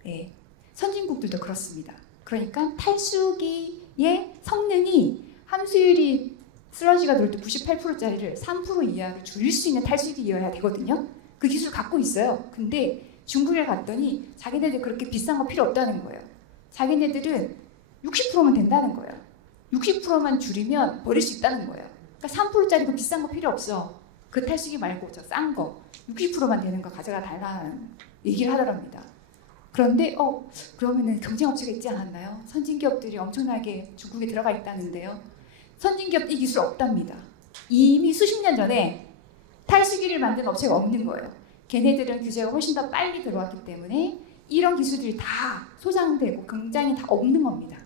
네. 선진국들도 그렇습니다. 그러니까 탈수기의 성능이 함수율이 슬러지가 돌 때 98%짜리를 3% 이하로 줄일 수 있는 탈수기여야 되거든요. 그 기술 갖고 있어요. 근데 중국에 갔더니 자기네들 그렇게 비싼 거 필요 없다는 거예요. 자기네들은 60%만 된다는 거예요. 60%만 줄이면 버릴 수 있다는 거예요. 그러니까 3%짜리 그 비싼 거 필요 없어. 그 탈수기 말고 저 싼 거 60%만 되는 거 가져가 달라는 얘기를 하더랍니다. 그런데 그러면은 경쟁업체가 있지 않았나요? 선진기업들이 엄청나게 중국에 들어가 있다는데요. 선진기업 이 기술 없답니다. 이미 수십 년 전에 탈수기를 만든 업체가 없는 거예요. 걔네들은 규제가 훨씬 더 빨리 들어왔기 때문에 이런 기술들이 다 소장되고 공장이 다 없는 겁니다.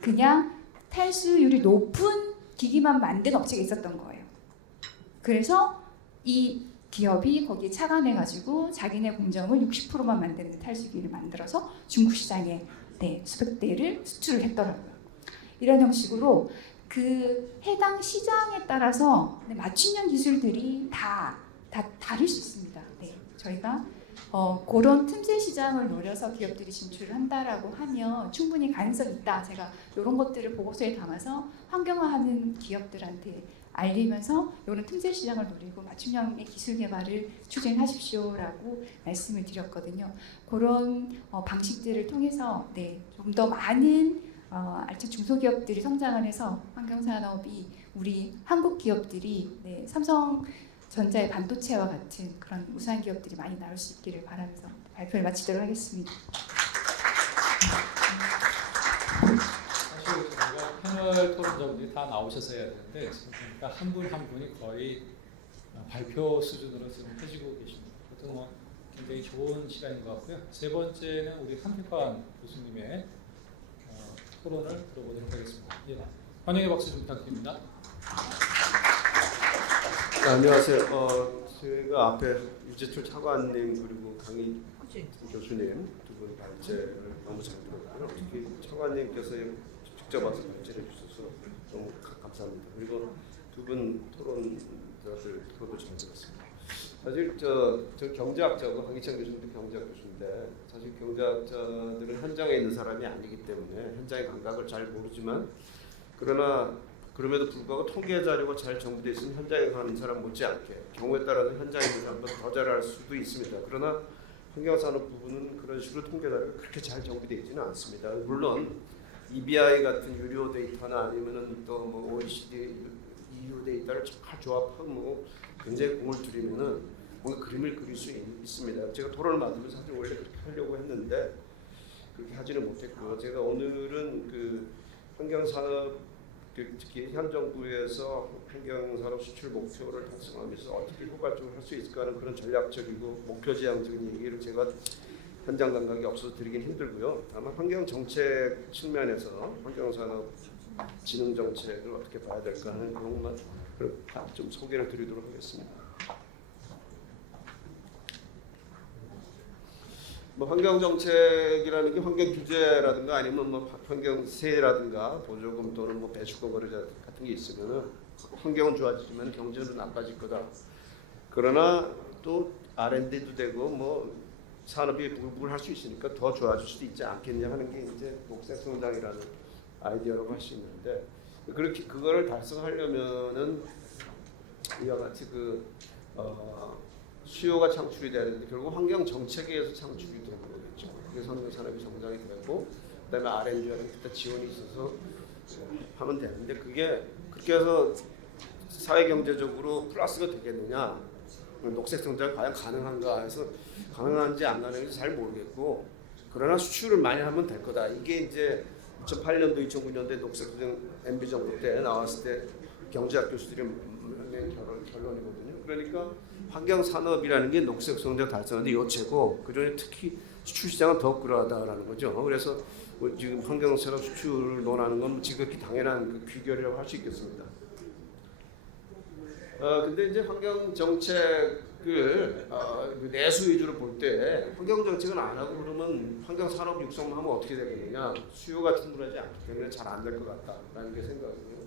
그냥 탈수율이 높은 기기만 만든 업체가 있었던 거예요. 그래서 이 기업이 거기에 착안해가지고 자기네 공정을 60%만 만드는 탈수기를 만들어서 중국 시장에 수백 대를 수출을 했더라고요. 이런 형식으로 그 해당 시장에 따라서 맞춤형 기술들이 다 다를 수 있습니다. 네, 저희가 그런 틈새 시장을 노려서 기업들이 진출을 한다라고 하면 충분히 가능성이 있다. 제가 이런 것들을 보고서에 담아서 환경화하는 기업들한테 알리면서 이런 틈새 시장을 노리고 맞춤형의 기술 개발을 추진하십시오라고 말씀을 드렸거든요. 그런 방식들을 통해서 좀 더 많은 알짜 중소기업들이 성장을 해서 환경산업이 우리 한국 기업들이 삼성전자의 반도체와 같은 그런 우수한 기업들이 많이 나올 수 있기를 바라면서 발표를 마치도록 하겠습니다. 사실 저희가 패널 토론자분들이 다 나오셔서 해야 되는데 지금 보니까 한 분 한 분이 거의 발표 수준으로 지금 해주고 계십니다. 그것도 뭐 굉장히 좋은 시간인 것 같고요. 세 번째는 우리 한필관 교수님의 토론을 들어보도록 하겠습니다. 예. 환영의 박수 좀 부탁드립니다. 네, 안녕하세요. 저희가 앞에 유재철 차관님 그리고 강희 교수님 두 분 발제를 너무 잘 들었고요. 특히 차관님께서 직접 와서 발제를 해주셔서 너무 감사합니다. 그리고 두 분 토론자들 토론도 잘 들었습니다. 사실 저 경제학자고 강희찬 교수님도 경제학 교수인데 사실 경제학자들은 현장에 있는 사람이 아니기 때문에 현장의 감각을 잘 모르지만 그럼에도 불구하고 통계 자료가 잘 정비되어 있으면 현장에 가는 사람 못지않게 경우에 따라서 현장에 있는 사람보다 더 잘할 수도 있습니다. 그러나 환경산업 부분은 그런 식으로 통계 자료가 그렇게 잘 정비되어 있지는 않습니다. 물론 EBI 같은 유료 데이터나 아니면은 또 뭐 OECD EU 데이터를 잘 조합하고 뭐 굉장히 공을 들이면은 뭔가 그림을 그릴 수 있습니다. 제가 토론을 만들면서 사실 원래 그렇게 하려고 했는데 그렇게 하지는 못했고요. 제가 오늘은 그 환경산업 특히 현 정부에서 환경산업 수출 목표를 달성하면서 어떻게 효과적으로 할 수 있을까 하는 그런 전략적이고 목표 지향적인 얘기를 제가 현장 감각이 없어서 드리긴 힘들고요. 다만 환경 정책 측면에서 환경산업 진흥 정책을 어떻게 봐야 될까 하는 그런 것만 좀 소개를 드리도록 하겠습니다. 뭐 환경 정책이라는 게 환경 규제라든가 아니면 뭐 환경세라든가 보조금 또는 뭐 배수권 거래자 같은 게 있으면은 환경은 좋아지지만 경제는 나빠질 거다. 그러나 또 R&D도 되고 뭐 산업이 부글부글 할 수 있으니까 더 좋아질 수도 있지 않겠냐 하는 게 이제 녹색 성장이라는 아이디어라고 할 수 있는데 그렇게 그거를 달성하려면은 이와 같이 수요가 창출이 되는데 결국 환경 정책에 의해서 창출이 되는 거겠죠. 그래서 환경 산업이 성장이 되고 그다음에 R&D가 기타 지원이 있어서 하면 되는데 그게 그렇게 해서 사회 경제적으로 플러스가 되겠느냐? 녹색 성장이 과연 가능한가 해서 가능한지 안 가능한지 잘 모르겠고 그러나 수출을 많이 하면 될 거다. 이게 이제 2008년도 2009년도에 녹색 성장 MB 정부 때 나왔을 때 경제학 교수들이 낸 결론이거든요. 그러니까 환경 산업이라는 게 녹색 성장 달성하는데 요체고 그중에 특히 수출 시장은 더 그러하다라는 거죠. 그래서 지금 환경 산업 수출을 논하는 건 지극히 당연한 그 귀결이라고 할 수 있겠습니다. 근데 이제 환경 정책을 내수 위주로 볼 때 환경 정책은 안 하고 그러면 환경 산업 육성만 하면 어떻게 되겠느냐? 수요가 충분하지 않기 때문에 잘 안 될 것 같다라는 게 생각이고요.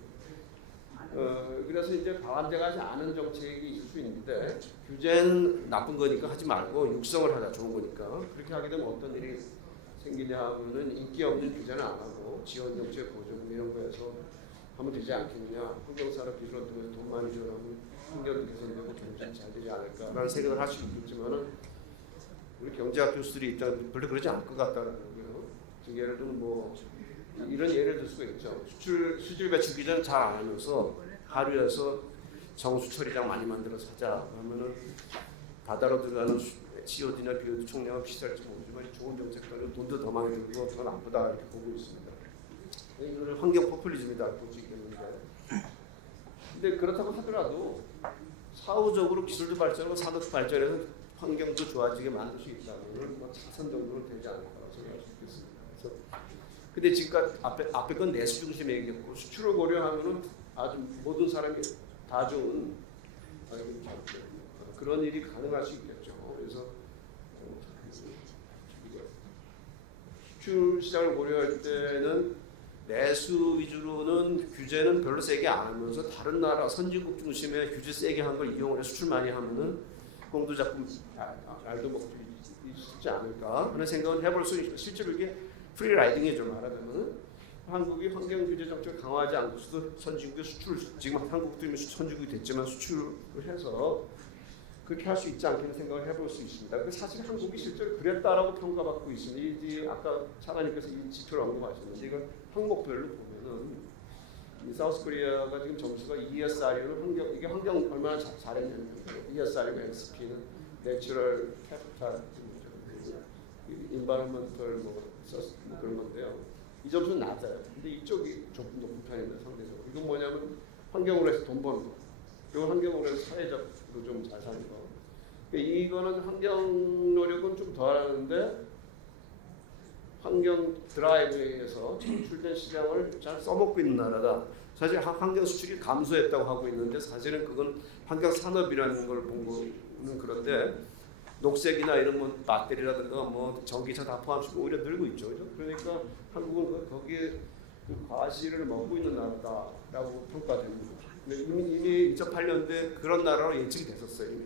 그래서 이제 과반돼가지 않은 정책이 있을 수 있는데 규제는 나쁜 거니까 하지 말고 육성을 하자 좋은 거니까 그렇게 하게 되면 어떤 일이 생기냐 하면은 인기 없는 규제는 안 하고 지원 정책 보조금 이런 거에서 하면 되지 않겠느냐 환경산업 기술 같은 거에서 돈 많이 줘라면 환경도 개선되고 경제는 잘 되지 않을까라는 생각을 할 수 있겠지만은 우리 경제학 교수들이 일단 별로 그러지 않을 것 같다는 거예요. 지금 예를 들면 뭐 이런 예를 들 수가 있죠. 수질 배출 기준을 잘 안 하면서 하루에서 정수 처리장 많이 만들어서 하자 하면은 바다로 들어가는 COD나 BOD 총량은 비쌀지 모르지만 좋은 정책들은 돈도 더 많이 들고 더 나쁘다 이렇게 보고 있습니다. 이거를 환경 포퓰리즘이다 볼 수 있겠는데 근데 그렇다고 하더라도 사후적으로 기술도 발전하고 산업도 발전해서 환경도 좋아지게 만들 수 있다면 뭐 차선 정도는 되지 않을까 생각할 수 있겠습니다. 그래서 근데 지금까지 앞에 건 내수 중심 얘기했고 수출을 고려하면은 아주 모든 사람이 다 좋은 그런 일이 가능할 수 있겠죠. 그래서 수출 시장을 고려할 때는 내수 위주로는 규제는 별로 세게 안 하면서 다른 나라 선진국 중심의 규제 세게 한 걸 이용을 해 수출 많이 하면은 공도 자꾸 알도 먹고 있지 않을까 하는 생각을 해볼 수 있고 실제로 이게 프리 라이딩이죠. 말하자면은 한국이 환경 규제 정책을 강화하지 않고서도 선진국의 수출 지금 한국도 이미 선진국이 됐지만 수출을 해서 그렇게 할 수 있지 않겠는 생각을 해볼 수 있습니다. 사실 한국이 실제로 그랬다라고 평가받고 있습니다. 이 아까 차관님께서 이 지표를 언급하셨는데 이건 항목별로 보면은 이 사우스코리아가 지금 점수가 ESR는 이게 환경 얼마나 잘했냐면 ESR이고 XP는 내추럴 캐피탈 인바이러먼털 뭐 그런 건데요. 이 점수는 낮아요. 근데 이쪽이 조금 높은 편입니다. 상대적으로. 이건 뭐냐면 환경으로 해서 돈 버는 거. 그리고 환경으로 해서 사회적으로 좀 잘 사는 거. 이거는 환경 노력은 좀 덜하는데 환경 드라이브에 의해서 창출된 시장을 잘 써먹고 있는 나라다. 사실 환경 수출이 감소했다고 하고 있는데 사실은 그건 환경 산업이라는 걸 본 거는 그런데 녹색이나 이런 뭐 배터리라든가 뭐 전기차 다 포함시키고 오히려 늘고 있죠. 그죠? 그러니까 한국은 거기에 그 과실을 먹고 있는 나라다라고 평가됩니다. 이미 2008년도에 그런 나라로 예측이 됐었어요. 이미.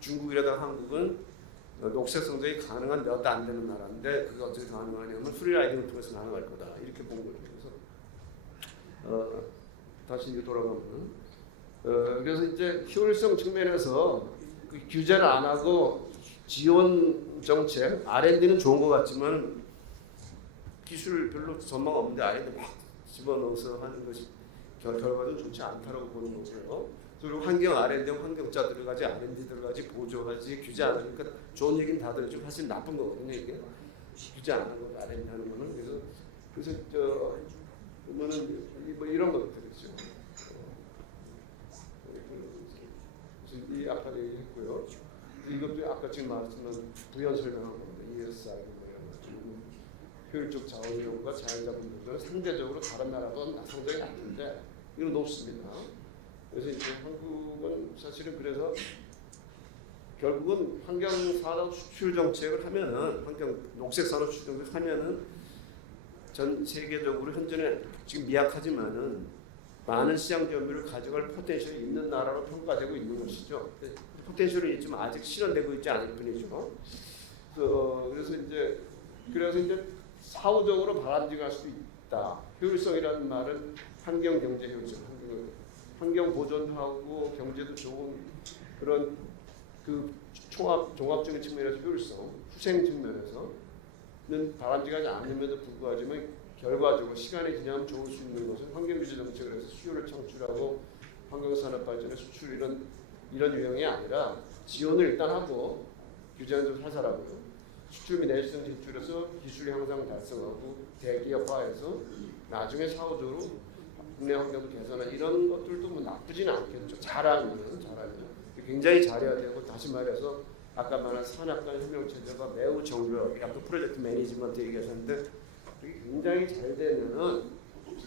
중국이라든가 한국은 녹색 성장이 가능한 몇 안 되는 나라인데 그게 어떻게 가능하냐면 프리라이딩을 통해서 가능할 거다 이렇게 본 거죠. 그래서 다시 이제 돌아가면 그래서 이제 효율성 측면에서 그 규제를 안 하고 지원 정책 R&D는 좋은 것 같지만 기술 별로 전망 없는데 R&D 막 집어넣어서 하는 것이 결과도 좋지 않다라고 보는 거고요. 그리고 환경 R&D, 환경자 들어가지, R&D 들어가지, 보조하지, 규제 안 하니까 좋은 얘기는 다 들었지만 사실 나쁜 거거든요. 이게 규제 안 하는 거 R&D 하는 거는 그래서 저 보면은 뭐 이런 것들이죠. 이 아까 얘기했고요. 이것도 아까 지금 말씀한 부연 설명한 겁니다. ESR 뭐 이런 거. 효율적 자원 이용과 자연자본들은 상대적으로 다른 나라보다 성장이 낮은데 이건 높습니다. 그래서 이제 한국은 사실은 그래서 결국은 환경산업 수출 정책을 하면은 녹색 산업 수출 정책을 하면은 전 세계적으로 현재는 지금 미약하지만은 많은 시장 점유율을 가져갈 포텐셜이 있는 나라로 평가되고 있는 것이죠. 포텐셜은 있지만 아직 실현되고 있지 않을 뿐이죠. 그래서 이제 사후적으로 바람직할 수도 있다. 효율성이라는 말은 환경 경제 효율성, 환경 보존하고 경제도 좋은 그런 그 종합적인 측면에서 효율성, 후생 측면에서는 바람직하지 않음에도 불구하지만 결과적으로 시간이 지나면 좋을 수 있는 것은 환경규제 정책을 해서 수요를 창출하고 환경산업 발전의 수출 이런 유형이 아니라 지원을 일단 하고 규제는 좀 살살하고요. 수출 및 내수성 진출해서 기술 향상 달성하고 대기업화해서 나중에 사후적으로 국내 환경도 개선하는 이런 것들도 뭐 나쁘지는 않겠죠. 잘하면 굉장히 잘해야 되고 다시 말해서 아까 말한 산학관 혁명 체제가 매우 정교하게 아까 프로젝트 매니지먼트 얘기하셨는데 그게 굉장히 잘 되면은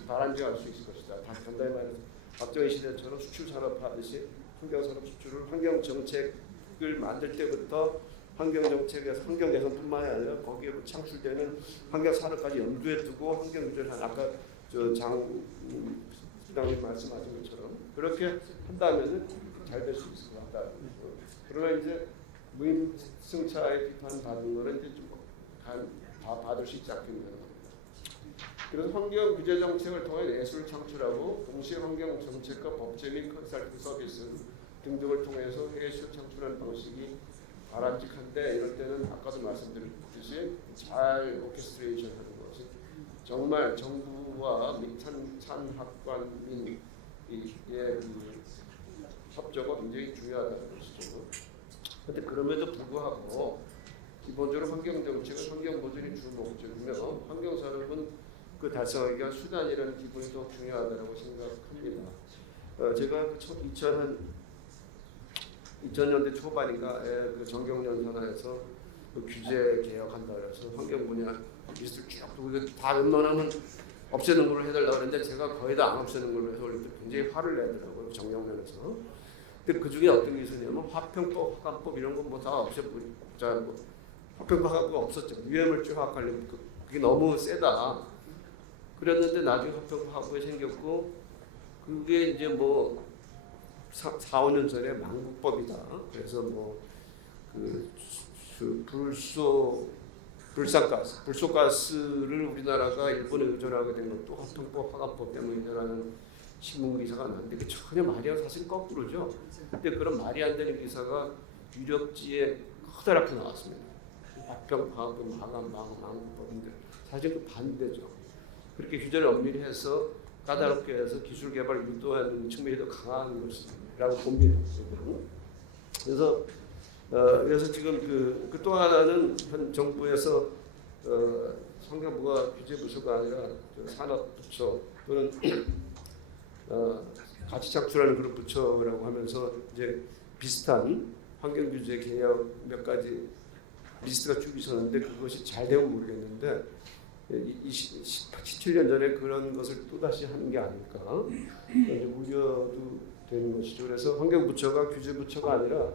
바람직할 수 있을 것이다. 다시 간단히 말해서 박정희 시대처럼 수출 산업 하듯이 환경 산업 수출을 환경 정책을 만들 때부터 환경 정책에서 환경 개선뿐만 아니라 거기에 창출되는 환경 산업까지 염두에 두고 환경 규제를 한 아까 장 부장님 말씀하신 것처럼 그렇게 한다면은 잘 될 수 있을 것 같다. 그러나 이제 무임승차에 비판받는 거는 이제 좀 받을 수 있지 않겠냐는 겁니다. 그래서 환경 규제 정책을 통해 내수를 창출하고 동시에 환경 정책과 법제 및 컨설팅 서비스 등등을 통해서 해외 수출 창출하는 방식이 바람직한데 이럴 때는 아까도 말씀드렸듯이 잘 오케스트레이션 하는 것이 정말 정부와 산학관 및 협조가 굉장히 중요하다는 것이죠. 그런데 그럼에도 불구하고 기본적으로 환경 정책은 환경 보존이 주 목적이며 환경 산업은 그 달성하기 위한 수단이라는 기본이 더 중요하다고 생각합니다. 제가 2000년대 초반인가 그 정경련선에서 그 규제 개혁한다 그래서 환경 분야 리스트를 쭉 두고 다 웬만하면 없애는 걸로 해달라고 했는데 제가 거의 다 안 없애는 걸로 해서 굉장히 화를 내더라고요. 정경련에서. 근데 그 중에 어떤 게 있었냐면 화평법, 화관법 이런 건 뭐 다 없애버리자. 뭐 화평법, 화관법 없었죠. 유해물질 화학관련 그게 너무 세다. 그랬는데 나중에 화평법 화학이 생겼고 그게 이제 뭐 4, 5년 전에 망국법이다. 그래서 뭐 그 불소 불산가스, 불소가스를 우리나라가 일본에 의존하게 된 것도 헌통법 화관법 때문이라는 신문 기사가 나는데 그 전혀 말이 안 사실 거꾸로죠. 근데 그런 말이 안 되는 기사가 유력지에 커다랗게 나왔습니다. 합병, 파업은 망법인데 사실 그 반대죠. 그렇게 규제를 엄밀히 해서 까다롭게 해서 기술 개발을 유도하는 측면이 더 강한 것이라고 봅니다. 그래서 지금 그 또 하나는 현 정부에서 환경부가 규제부서가 아니라 산업부처 또는 가치 창출하는 그런 부처라고 하면서 이제 비슷한 환경 규제 개혁 몇 가지 리스트가 쭉 있었는데 그것이 잘 되면 모르겠는데 17년 전에 그런 것을 또 다시 하는 게 아닐까 이제 우려도 되는 것이죠. 그래서 환경부처가 규제부처가 아니라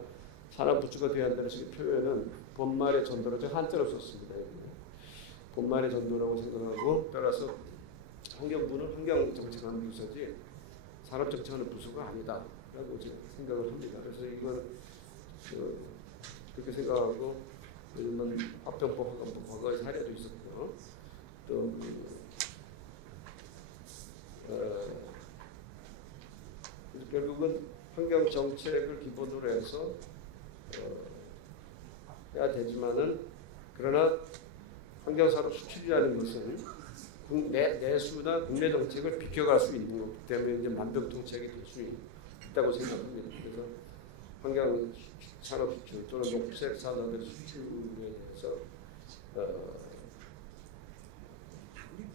산업부처가 돼야 한다는 식의 표현은 본말의 전도로 제가 한자로 썼습니다. 본말의 전도라고 생각하고 따라서 환경부는 환경정책하는 부서지 산업정책하는 부서가 아니다라고 제가 생각을 합니다. 그래서 이건 그렇게 생각하고 요즘은 합병법, 화관법 과거의 사례도 있었고요. 또 결국은 환경정책을 기본으로 해서 해야 되지만은 그러나 환경산업 수출이라는 것은 내수나 국내 정책을 비켜갈 수 있는 거기 때문에 이제 만병통치약이 될 수 있다고 생각합니다. 그래서 환경산업 수출 또는 녹색 산업의 수출에 대해서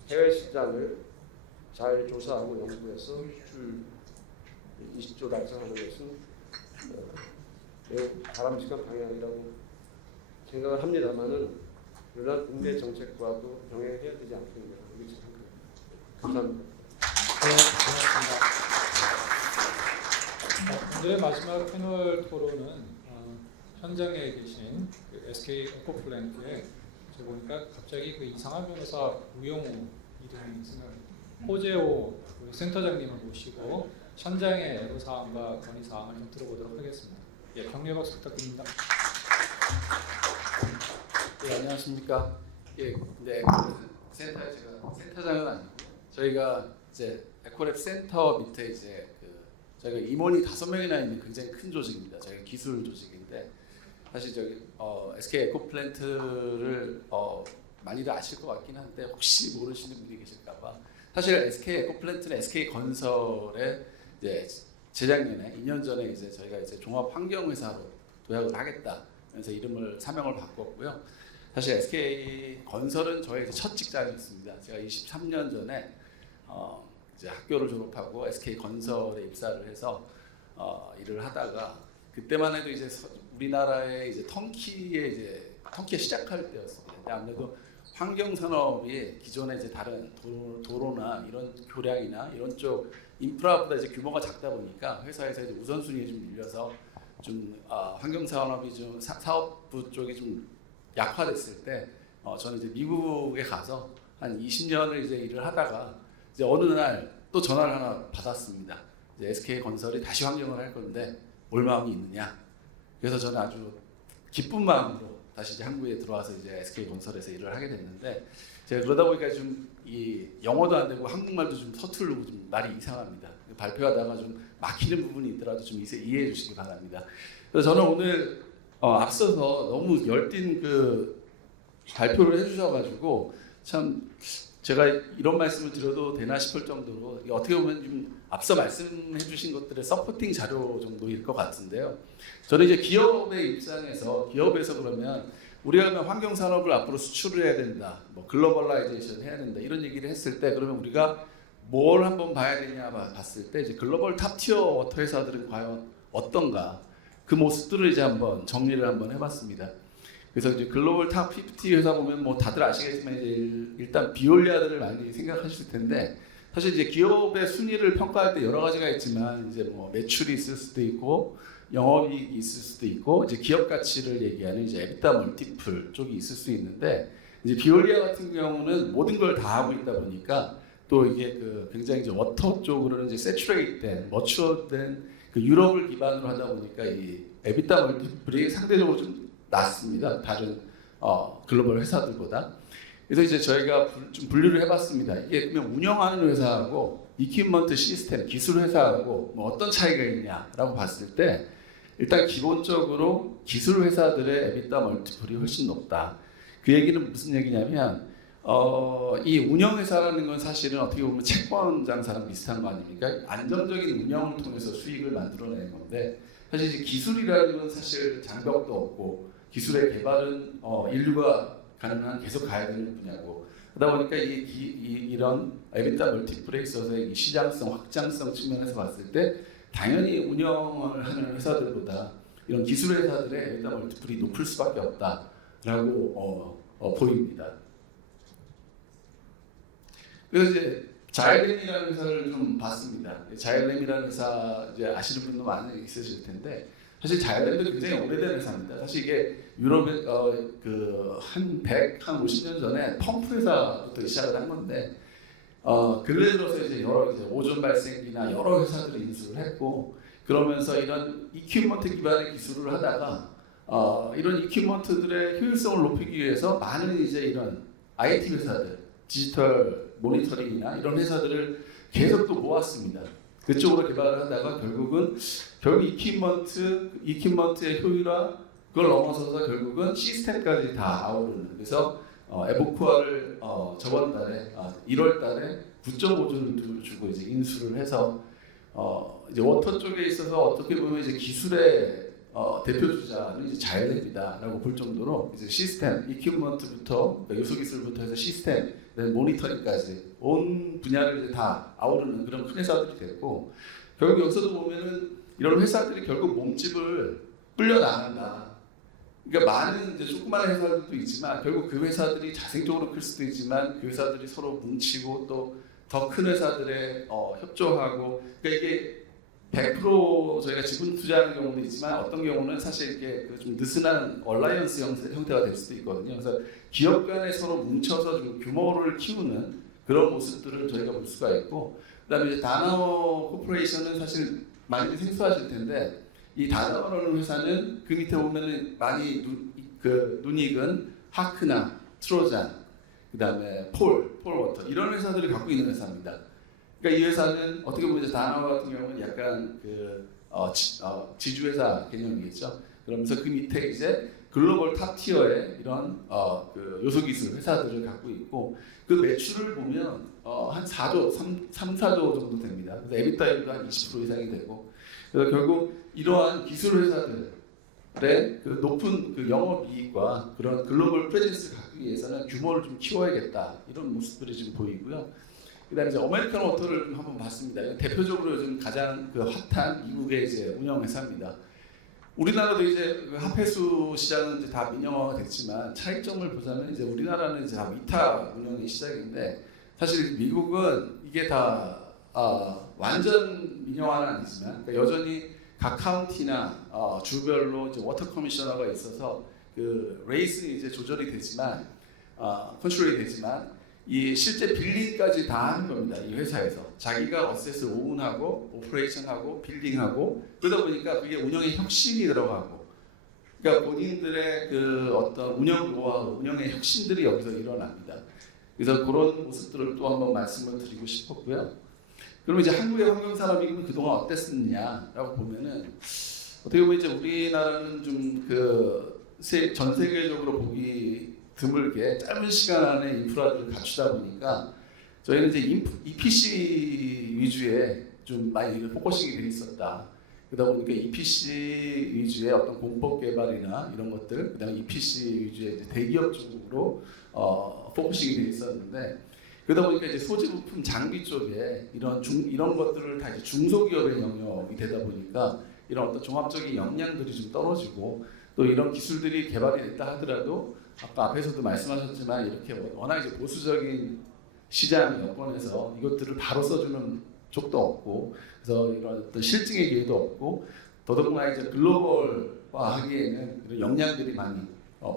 해외 시장을 잘 조사하고 연구해서 수출 20조 달성하는 것은 매우 바람직한 방향이라고 생각을 합니다만은 그러나 국내 정책과도 병행해야 되지 않겠냐 이렇게 생각합니다. 감사합니다. 네, 오늘의 마지막 패널 토론은 현장에 계신 그 SK 에코플랜트에 제가 보니까 갑자기 그 이상한 변호사 우영우 이름이 생각납니다. 호재호 센터장님을 모시고 현장의 애로사항과 건의사항을 좀 들어보도록 하겠습니다. 예, 격려 박수 부탁드립니다. 네, 안녕하십니까. 예, 네, 센터에 제가 센터장은 아니고 저희가 이제 에코랩 센터 밑에 이제 저희가 임원이 5명이나 있는 굉장히 큰 조직입니다. 저희가 기술 조직인데 사실 저기 SK 에코플랜트를 많이들 아실 것 같긴 한데 혹시 모르시는 분이 계실까봐 사실 SK 에코플랜트는 SK 건설의 이제 재작년에 2년 전에 이제 저희가 이제 종합 환경 회사로 도약을 하겠다. 그래서 이름을 사명을 바꿨고요. 사실 SK 건설은 저의 첫 직장이었습니다. 제가 23년 전에 이제 학교를 졸업하고 SK 건설에 입사를 해서 일을 하다가 그때만 해도 이제 우리나라의 이제 터키에 시작할 때였습니다. 근데 아무래도 환경 산업이 기존에 이제 다른 도로나 이런 교량이나 이런 쪽 인프라보다 이제 규모가 작다 보니까 회사에서 이제 우선순위에 좀 밀려서 좀 환경 산업이 좀 사업부 쪽이 좀 약화됐을 때 저는 이제 미국에 가서 한 20년을 이제 일을 하다가 이제 어느 날 또 전화를 하나 받았습니다. 이제 SK 건설이 다시 환경을 할 건데 올 마음이 있느냐. 그래서 저는 아주 기쁜 마음으로 다시 이제 한국에 들어와서 이제 SK 건설에서 일을 하게 됐는데 제가 그러다 보니까 좀 이 영어도 안 되고 한국말도 좀 서투르고 좀 말이 이상합니다. 발표하다가 좀 막히는 부분이 있더라도 좀 이해해 주시기 바랍니다. 그래서 저는 오늘 앞서서 너무 열띤 그 발표를 해주셔가지고 참 제가 이런 말씀을 드려도 되나 싶을 정도로 어떻게 보면 좀 앞서 말씀해주신 것들의 서포팅 자료 정도일 것 같은데요. 저는 이제 기업의 입장에서 기업에서 그러면 우리가 그러면 환경 산업을 앞으로 수출을 해야 된다, 뭐 글로벌라이제이션 해야 된다 이런 얘기를 했을 때 그러면 우리가 뭘 한번 봐야 되냐 봤을 때 이제 글로벌 탑티어 워터 회사들은 과연 어떤가 그 모습들을 이제 한번 정리를 한번 해봤습니다. 그래서 이제 글로벌 탑 50 회사 보면 뭐 다들 아시겠지만 이제 일단 비올리아들을 많이 생각하실 텐데 사실 이제 기업의 순위를 평가할 때 여러 가지가 있지만 이제 뭐 매출이 있을 수도 있고 영업이익이 있을 수도 있고 이제 기업 가치를 얘기하는 이제 에비타 멀티플 쪽이 있을 수 있는데 이제 비올리아 같은 경우는 모든 걸 다 하고 있다 보니까 또 이게 그 굉장히 이제 워터 쪽으로는 이제 세츄레이트된 머추어된 그 유럽을 기반으로 하다 보니까 이 에비타 멀티플이 상대적으로 좀 낮습니다. 다른 글로벌 회사들보다. 그래서 이제 저희가 좀 분류를 해봤습니다. 이게 그냥 운영하는 회사하고 이퀴먼트 시스템 기술 회사하고 뭐 어떤 차이가 있냐라고 봤을 때 일단 기본적으로 기술 회사들의 에비타 멀티플이 훨씬 높다. 그 얘기는 무슨 얘기냐면 이 운영 회사라는 건 사실은 어떻게 보면 채권 장사랑 비슷한 거 아닙니까? 안정적인 운영을 통해서 수익을 만들어내는 건데 사실 이제 기술이라는 건 사실 장벽도 없고 기술의 개발은 인류가 가능한 계속 가야 되는 분야고 그러다 보니까 이런 에비타 멀티플에 있어서 이 시장성, 확장성 측면에서 봤을 때 당연히 운영을 하는 회사들보다 이런 기술 회사들의 에비타 멀티플이 높을 수밖에 없다라고 보입니다. 그래서 이제 자일램이라는 회사를 좀 봤습니다. 자일램이라는 회사 이제 아시는 분도 많이 있으실 텐데 사실 자일램도 굉장히 오래된 회사입니다. 사실 이게 유럽에 한 50년 전에 펌프 회사부터 시작을 한 건데 근래 들어서 이제 여러 이제 오존 발생기나 여러 회사들을 인수를 했고 그러면서 이런 이퀴먼트 기반의 기술을 하다가 이런 이퀴먼트들의 효율성을 높이기 위해서 많은 이제 이런 IT 회사들, 디지털 모니터링이나 이런 회사들을 계속 또 모았습니다. 그쪽으로 개발을 하다가 결국 이퀴먼트의 효율화 그걸 넘어서서 결국은 시스템까지 다 아우르는 그래서 에보쿠아를 저번 달에 1월 달에 9.5조를 주고 이제 인수를 해서 이제 워터 쪽에 있어서 어떻게 보면 이제 기술의 대표 주자는 이제 자일램이다라고 볼 정도로 이제 시스템, 이퀴먼트부터 그러니까 요소 기술부터 해서 시스템, 모니터링까지 온 분야를 이제 다 아우르는 그런 큰 회사들이 됐고 결국 여기서도 보면은 이런 회사들이 결국 몸집을 불려 나간다. 그러니까 많은 이제 조그마한 회사들도 있지만 결국 그 회사들이 자생적으로 클 수도 있지만 그 회사들이 서로 뭉치고 또 더 큰 회사들에 협조하고 그러니까 이게 100% 저희가 지분 투자하는 경우도 있지만 어떤 경우는 사실 이렇게 좀 느슨한 얼라이언스 형태가 될 수도 있거든요. 그래서 기업 간에 서로 뭉쳐서 좀 규모를 키우는 그런 모습들을 저희가 볼 수가 있고 그다음에 이제 다나워 코퍼레이션은 사실 많이 생소하실 텐데 이 다나워라는 회사는 그 밑에 보면은 많이 눈 익은 하크나 트로잔 그다음에 폴워터 이런 회사들을 갖고 있는 회사입니다. 그러니까 이 회사는 어떻게 보면 다나워 같은 경우는 약간 지주회사 개념이겠죠. 그러면서 그 밑에 이제 글로벌 탑 티어의 이런 요소기술 회사들을 갖고 있고 그 매출을 보면 한 4조, 4조 정도 됩니다. 그래서 에비타율도 한 20% 이상이 되고 그래서 결국 이러한 기술 회사들의 그 높은 그 영업이익과 그런 글로벌 프레젠스를 갖기 위해서는 규모를 좀 키워야겠다 이런 모습들이 지금 보이고요. 그다음에 이제 아메리칸 워터를 좀 한번 봤습니다. 대표적으로 요즘 가장 그 핫한 미국의 이제 운영 회사입니다. 우리나라도 이제 그 합해수 시장은 이제 다 민영화가 됐지만 차이점을 보자면 이제 우리나라는 이제 다 위타 운영의 시작인데 사실 미국은 이게 다 완전 민영화는 아니지만 그러니까 여전히 각 카운티나 주별로 이제 워터 커미셔너가 있어서 그 레이스는 이제 조절이 되지만 컨트롤이 되지만 이 실제 빌링까지 다 하는 겁니다. 이 회사에서 자기가 어셋을 오운하고 오퍼레이션하고 빌딩하고 그러다 보니까 그게 운영의 혁신이 들어가고 그러니까 본인들의 그 어떤 운영 노하우, 운영의 혁신들이 여기서 일어납니다. 그래서 그런 모습들을 또 한번 말씀을 드리고 싶었고요. 그러면 이제 한국의 환경산업이 그동안 어땠느냐라고 보면은 어떻게 보면 이제 우리나라는 좀 그 전 세계적으로 보기 드물게 짧은 시간 안에 인프라들을 갖추다 보니까 저희는 이제 EPC 위주의 좀 많이 포커싱이 돼 있었다. 그러다 보니까 EPC 위주의 어떤 공법 개발이나 이런 것들, 그다음에 EPC 위주의 이제 대기업 쪽으로 포커싱이 돼 있었는데 그러다 보니까 이제 소재 부품 장비 쪽에 이런 것들을 다 이제 중소기업의 영역이 되다 보니까 이런 어떤 종합적인 역량들이 좀 떨어지고 또 이런 기술들이 개발이 됐다 하더라도 아까 앞에서도 말씀하셨지만 이렇게 워낙 이제 보수적인 시장 여건에서 이것들을 바로 써주는 쪽도 없고 그래서 이런 어떤 실증의 기회도 없고 더더구나 이제 글로벌화하기에는 이런 역량들이 많이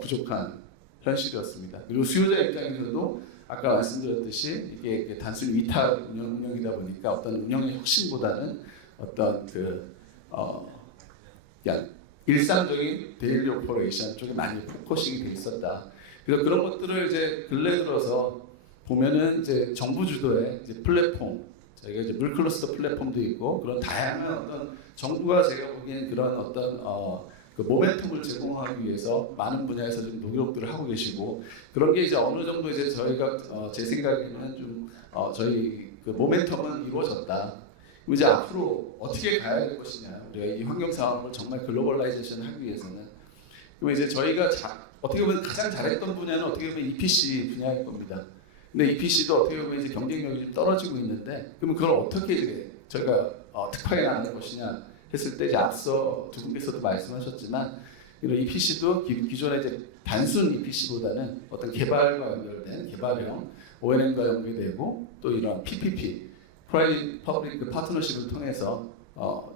부족한 현실이었습니다. 그리고 수요자 입장에서도 아까 말씀드렸듯이 이게 단순히 위탁 운영이다 보니까 어떤 운영의 혁신보다는 어떤 일상적인 데일리 오퍼레이션 쪽에 많이 포커싱이 돼 있었다. 그래서 그런 것들을 이제 근래 들어서 보면은 이제 정부 주도의 이제 플랫폼, 저희가 이제 물클러스터 플랫폼도 있고 그런 다양한 어떤 정부가 제가 보기엔 그런 어떤 그 모멘텀을 제공하기 위해서 많은 분야에서 좀 노력들을 하고 계시고 그런 게 이제 어느 정도 이제 저희가 제 생각에는 좀 저희 그 모멘텀은 이루어졌다. 그럼 이제 앞으로 어떻게 가야 될 것이냐. 우리가 이 환경 사업을 정말 글로벌라이제이션 하기 위해서는 그럼 이제 저희가 어떻게 보면 가장 잘했던 분야는 어떻게 보면 EPC 분야일 겁니다. 근데 EPC도 어떻게 보면 이제 경쟁력이 좀 떨어지고 있는데 그러면 그걸 어떻게 이제 저희가 특화해 나가는 것이냐 했을 때 이제 앞서 두 분께서도 말씀하셨지만 이런 EPC도 기존의 이제 단순 EPC보다는 어떤 개발과 연결된 개발형 O&M과 연계되고 또 이런 PPP 프라이빗 퍼블릭 파트너십을 통해서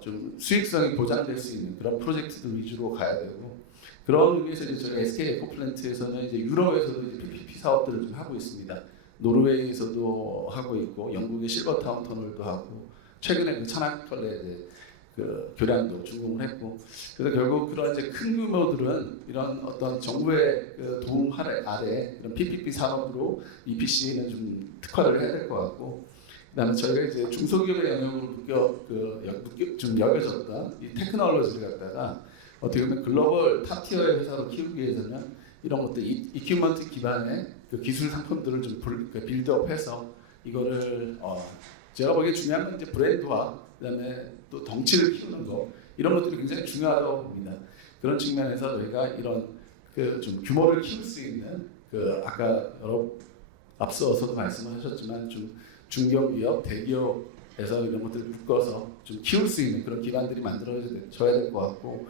좀 수익성이 보장될 수 있는 그런 프로젝트들 위주로 가야 되고 그런 의미에서 이제 저희 SK 에코플랜트에서는 이제 유럽에서도 이제 PPP 사업들을 좀 하고 있습니다. 노르웨이에서도 하고 있고 영국의 실버타운 터널도 하고 최근에 그 차나컬레 그 교량도 준공을 했고 그래서 결국 그런 이제 큰 규모들은 이런 어떤 정부의 그 도움 아래 이런 PPP 산업으로 EPC는 좀 특화를 해야 될 것 같고 그다음에 저희가 이제 중소기업의 영역으로 좀 여겨졌던 이 테크놀로지를 갖다가 어떻게 보면 글로벌 탑티어의 회사로 키우기 위해서는 이런 것들 이큐먼트 기반의 그 기술 상품들을 좀 빌드업해서 이거를 제가 보기에 중요한 건 이제 브랜드와 그다음에 또 덩치를 키우는 거 이런 것들이 굉장히 중요하다고 봅니다. 그런 측면에서 저희가 이런 그 좀 규모를 키울 수 있는 그 아까 앞서서도 말씀하셨지만 좀 중견기업, 대기업에서 이런 것들을 묶어서 좀 키울 수 있는 그런 기반들이 만들어져야 될 것 같고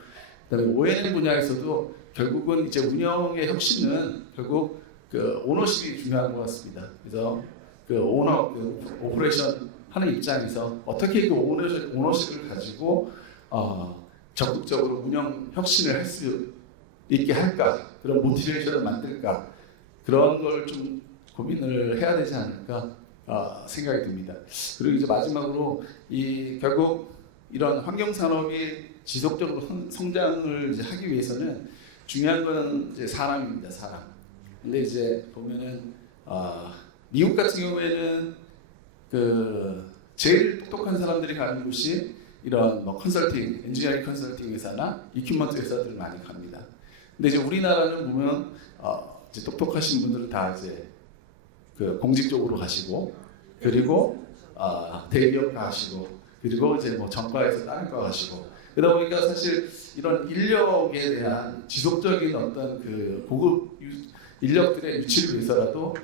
그다음에 O&M 분야에서도 결국은 이제 운영의 혁신은 결국 그 오너십이 중요한 것 같습니다. 그래서 그 오퍼레이션 하는 입장에서 어떻게 그 오너십을 가지고 적극적으로 운영 혁신을 할 수 있게 할까 그런 모티베이션을 만들까 그런 걸 좀 고민을 해야 되지 않을까 생각이 듭니다. 그리고 이제 마지막으로 결국 이런 환경 산업이 지속적으로 성장을 이제 하기 위해서는 중요한 거는 이제 사람입니다. 사람. 근데 이제 보면은 미국 같은 경우에는 그 제일 똑똑한 사람들이 가는 곳이 이런 뭐 컨설팅, 엔지니어링 컨설팅 회사나 이큐먼트 회사들을 많이 갑니다. 근데 이제 우리나라는 보면 이제 똑똑하신 분들은 다 이제 그 공직 쪽으로 가시고 그리고 대기업 가시고 그리고 이제 뭐 전과에서 다른 과 가시고 그러다 보니까 사실 이런 인력에 대한 지속적인 어떤 그 고급 인력들의 유치를 위해서라도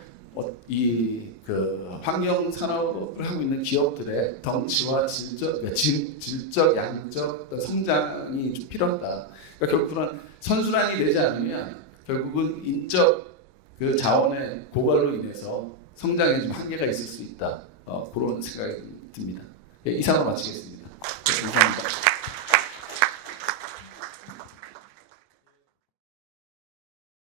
이 그 환경 산업을 하고 있는 기업들의 덩치와 질적, 양적 어떤 성장이 좀 필요하다. 그러니까 결국 그런 선순환이 되지 않으면 결국은 인적 그 자원의 고갈로 인해서 성장에 좀 한계가 있을 수 있다. 그런 생각이 듭니다. 이상으로 마치겠습니다.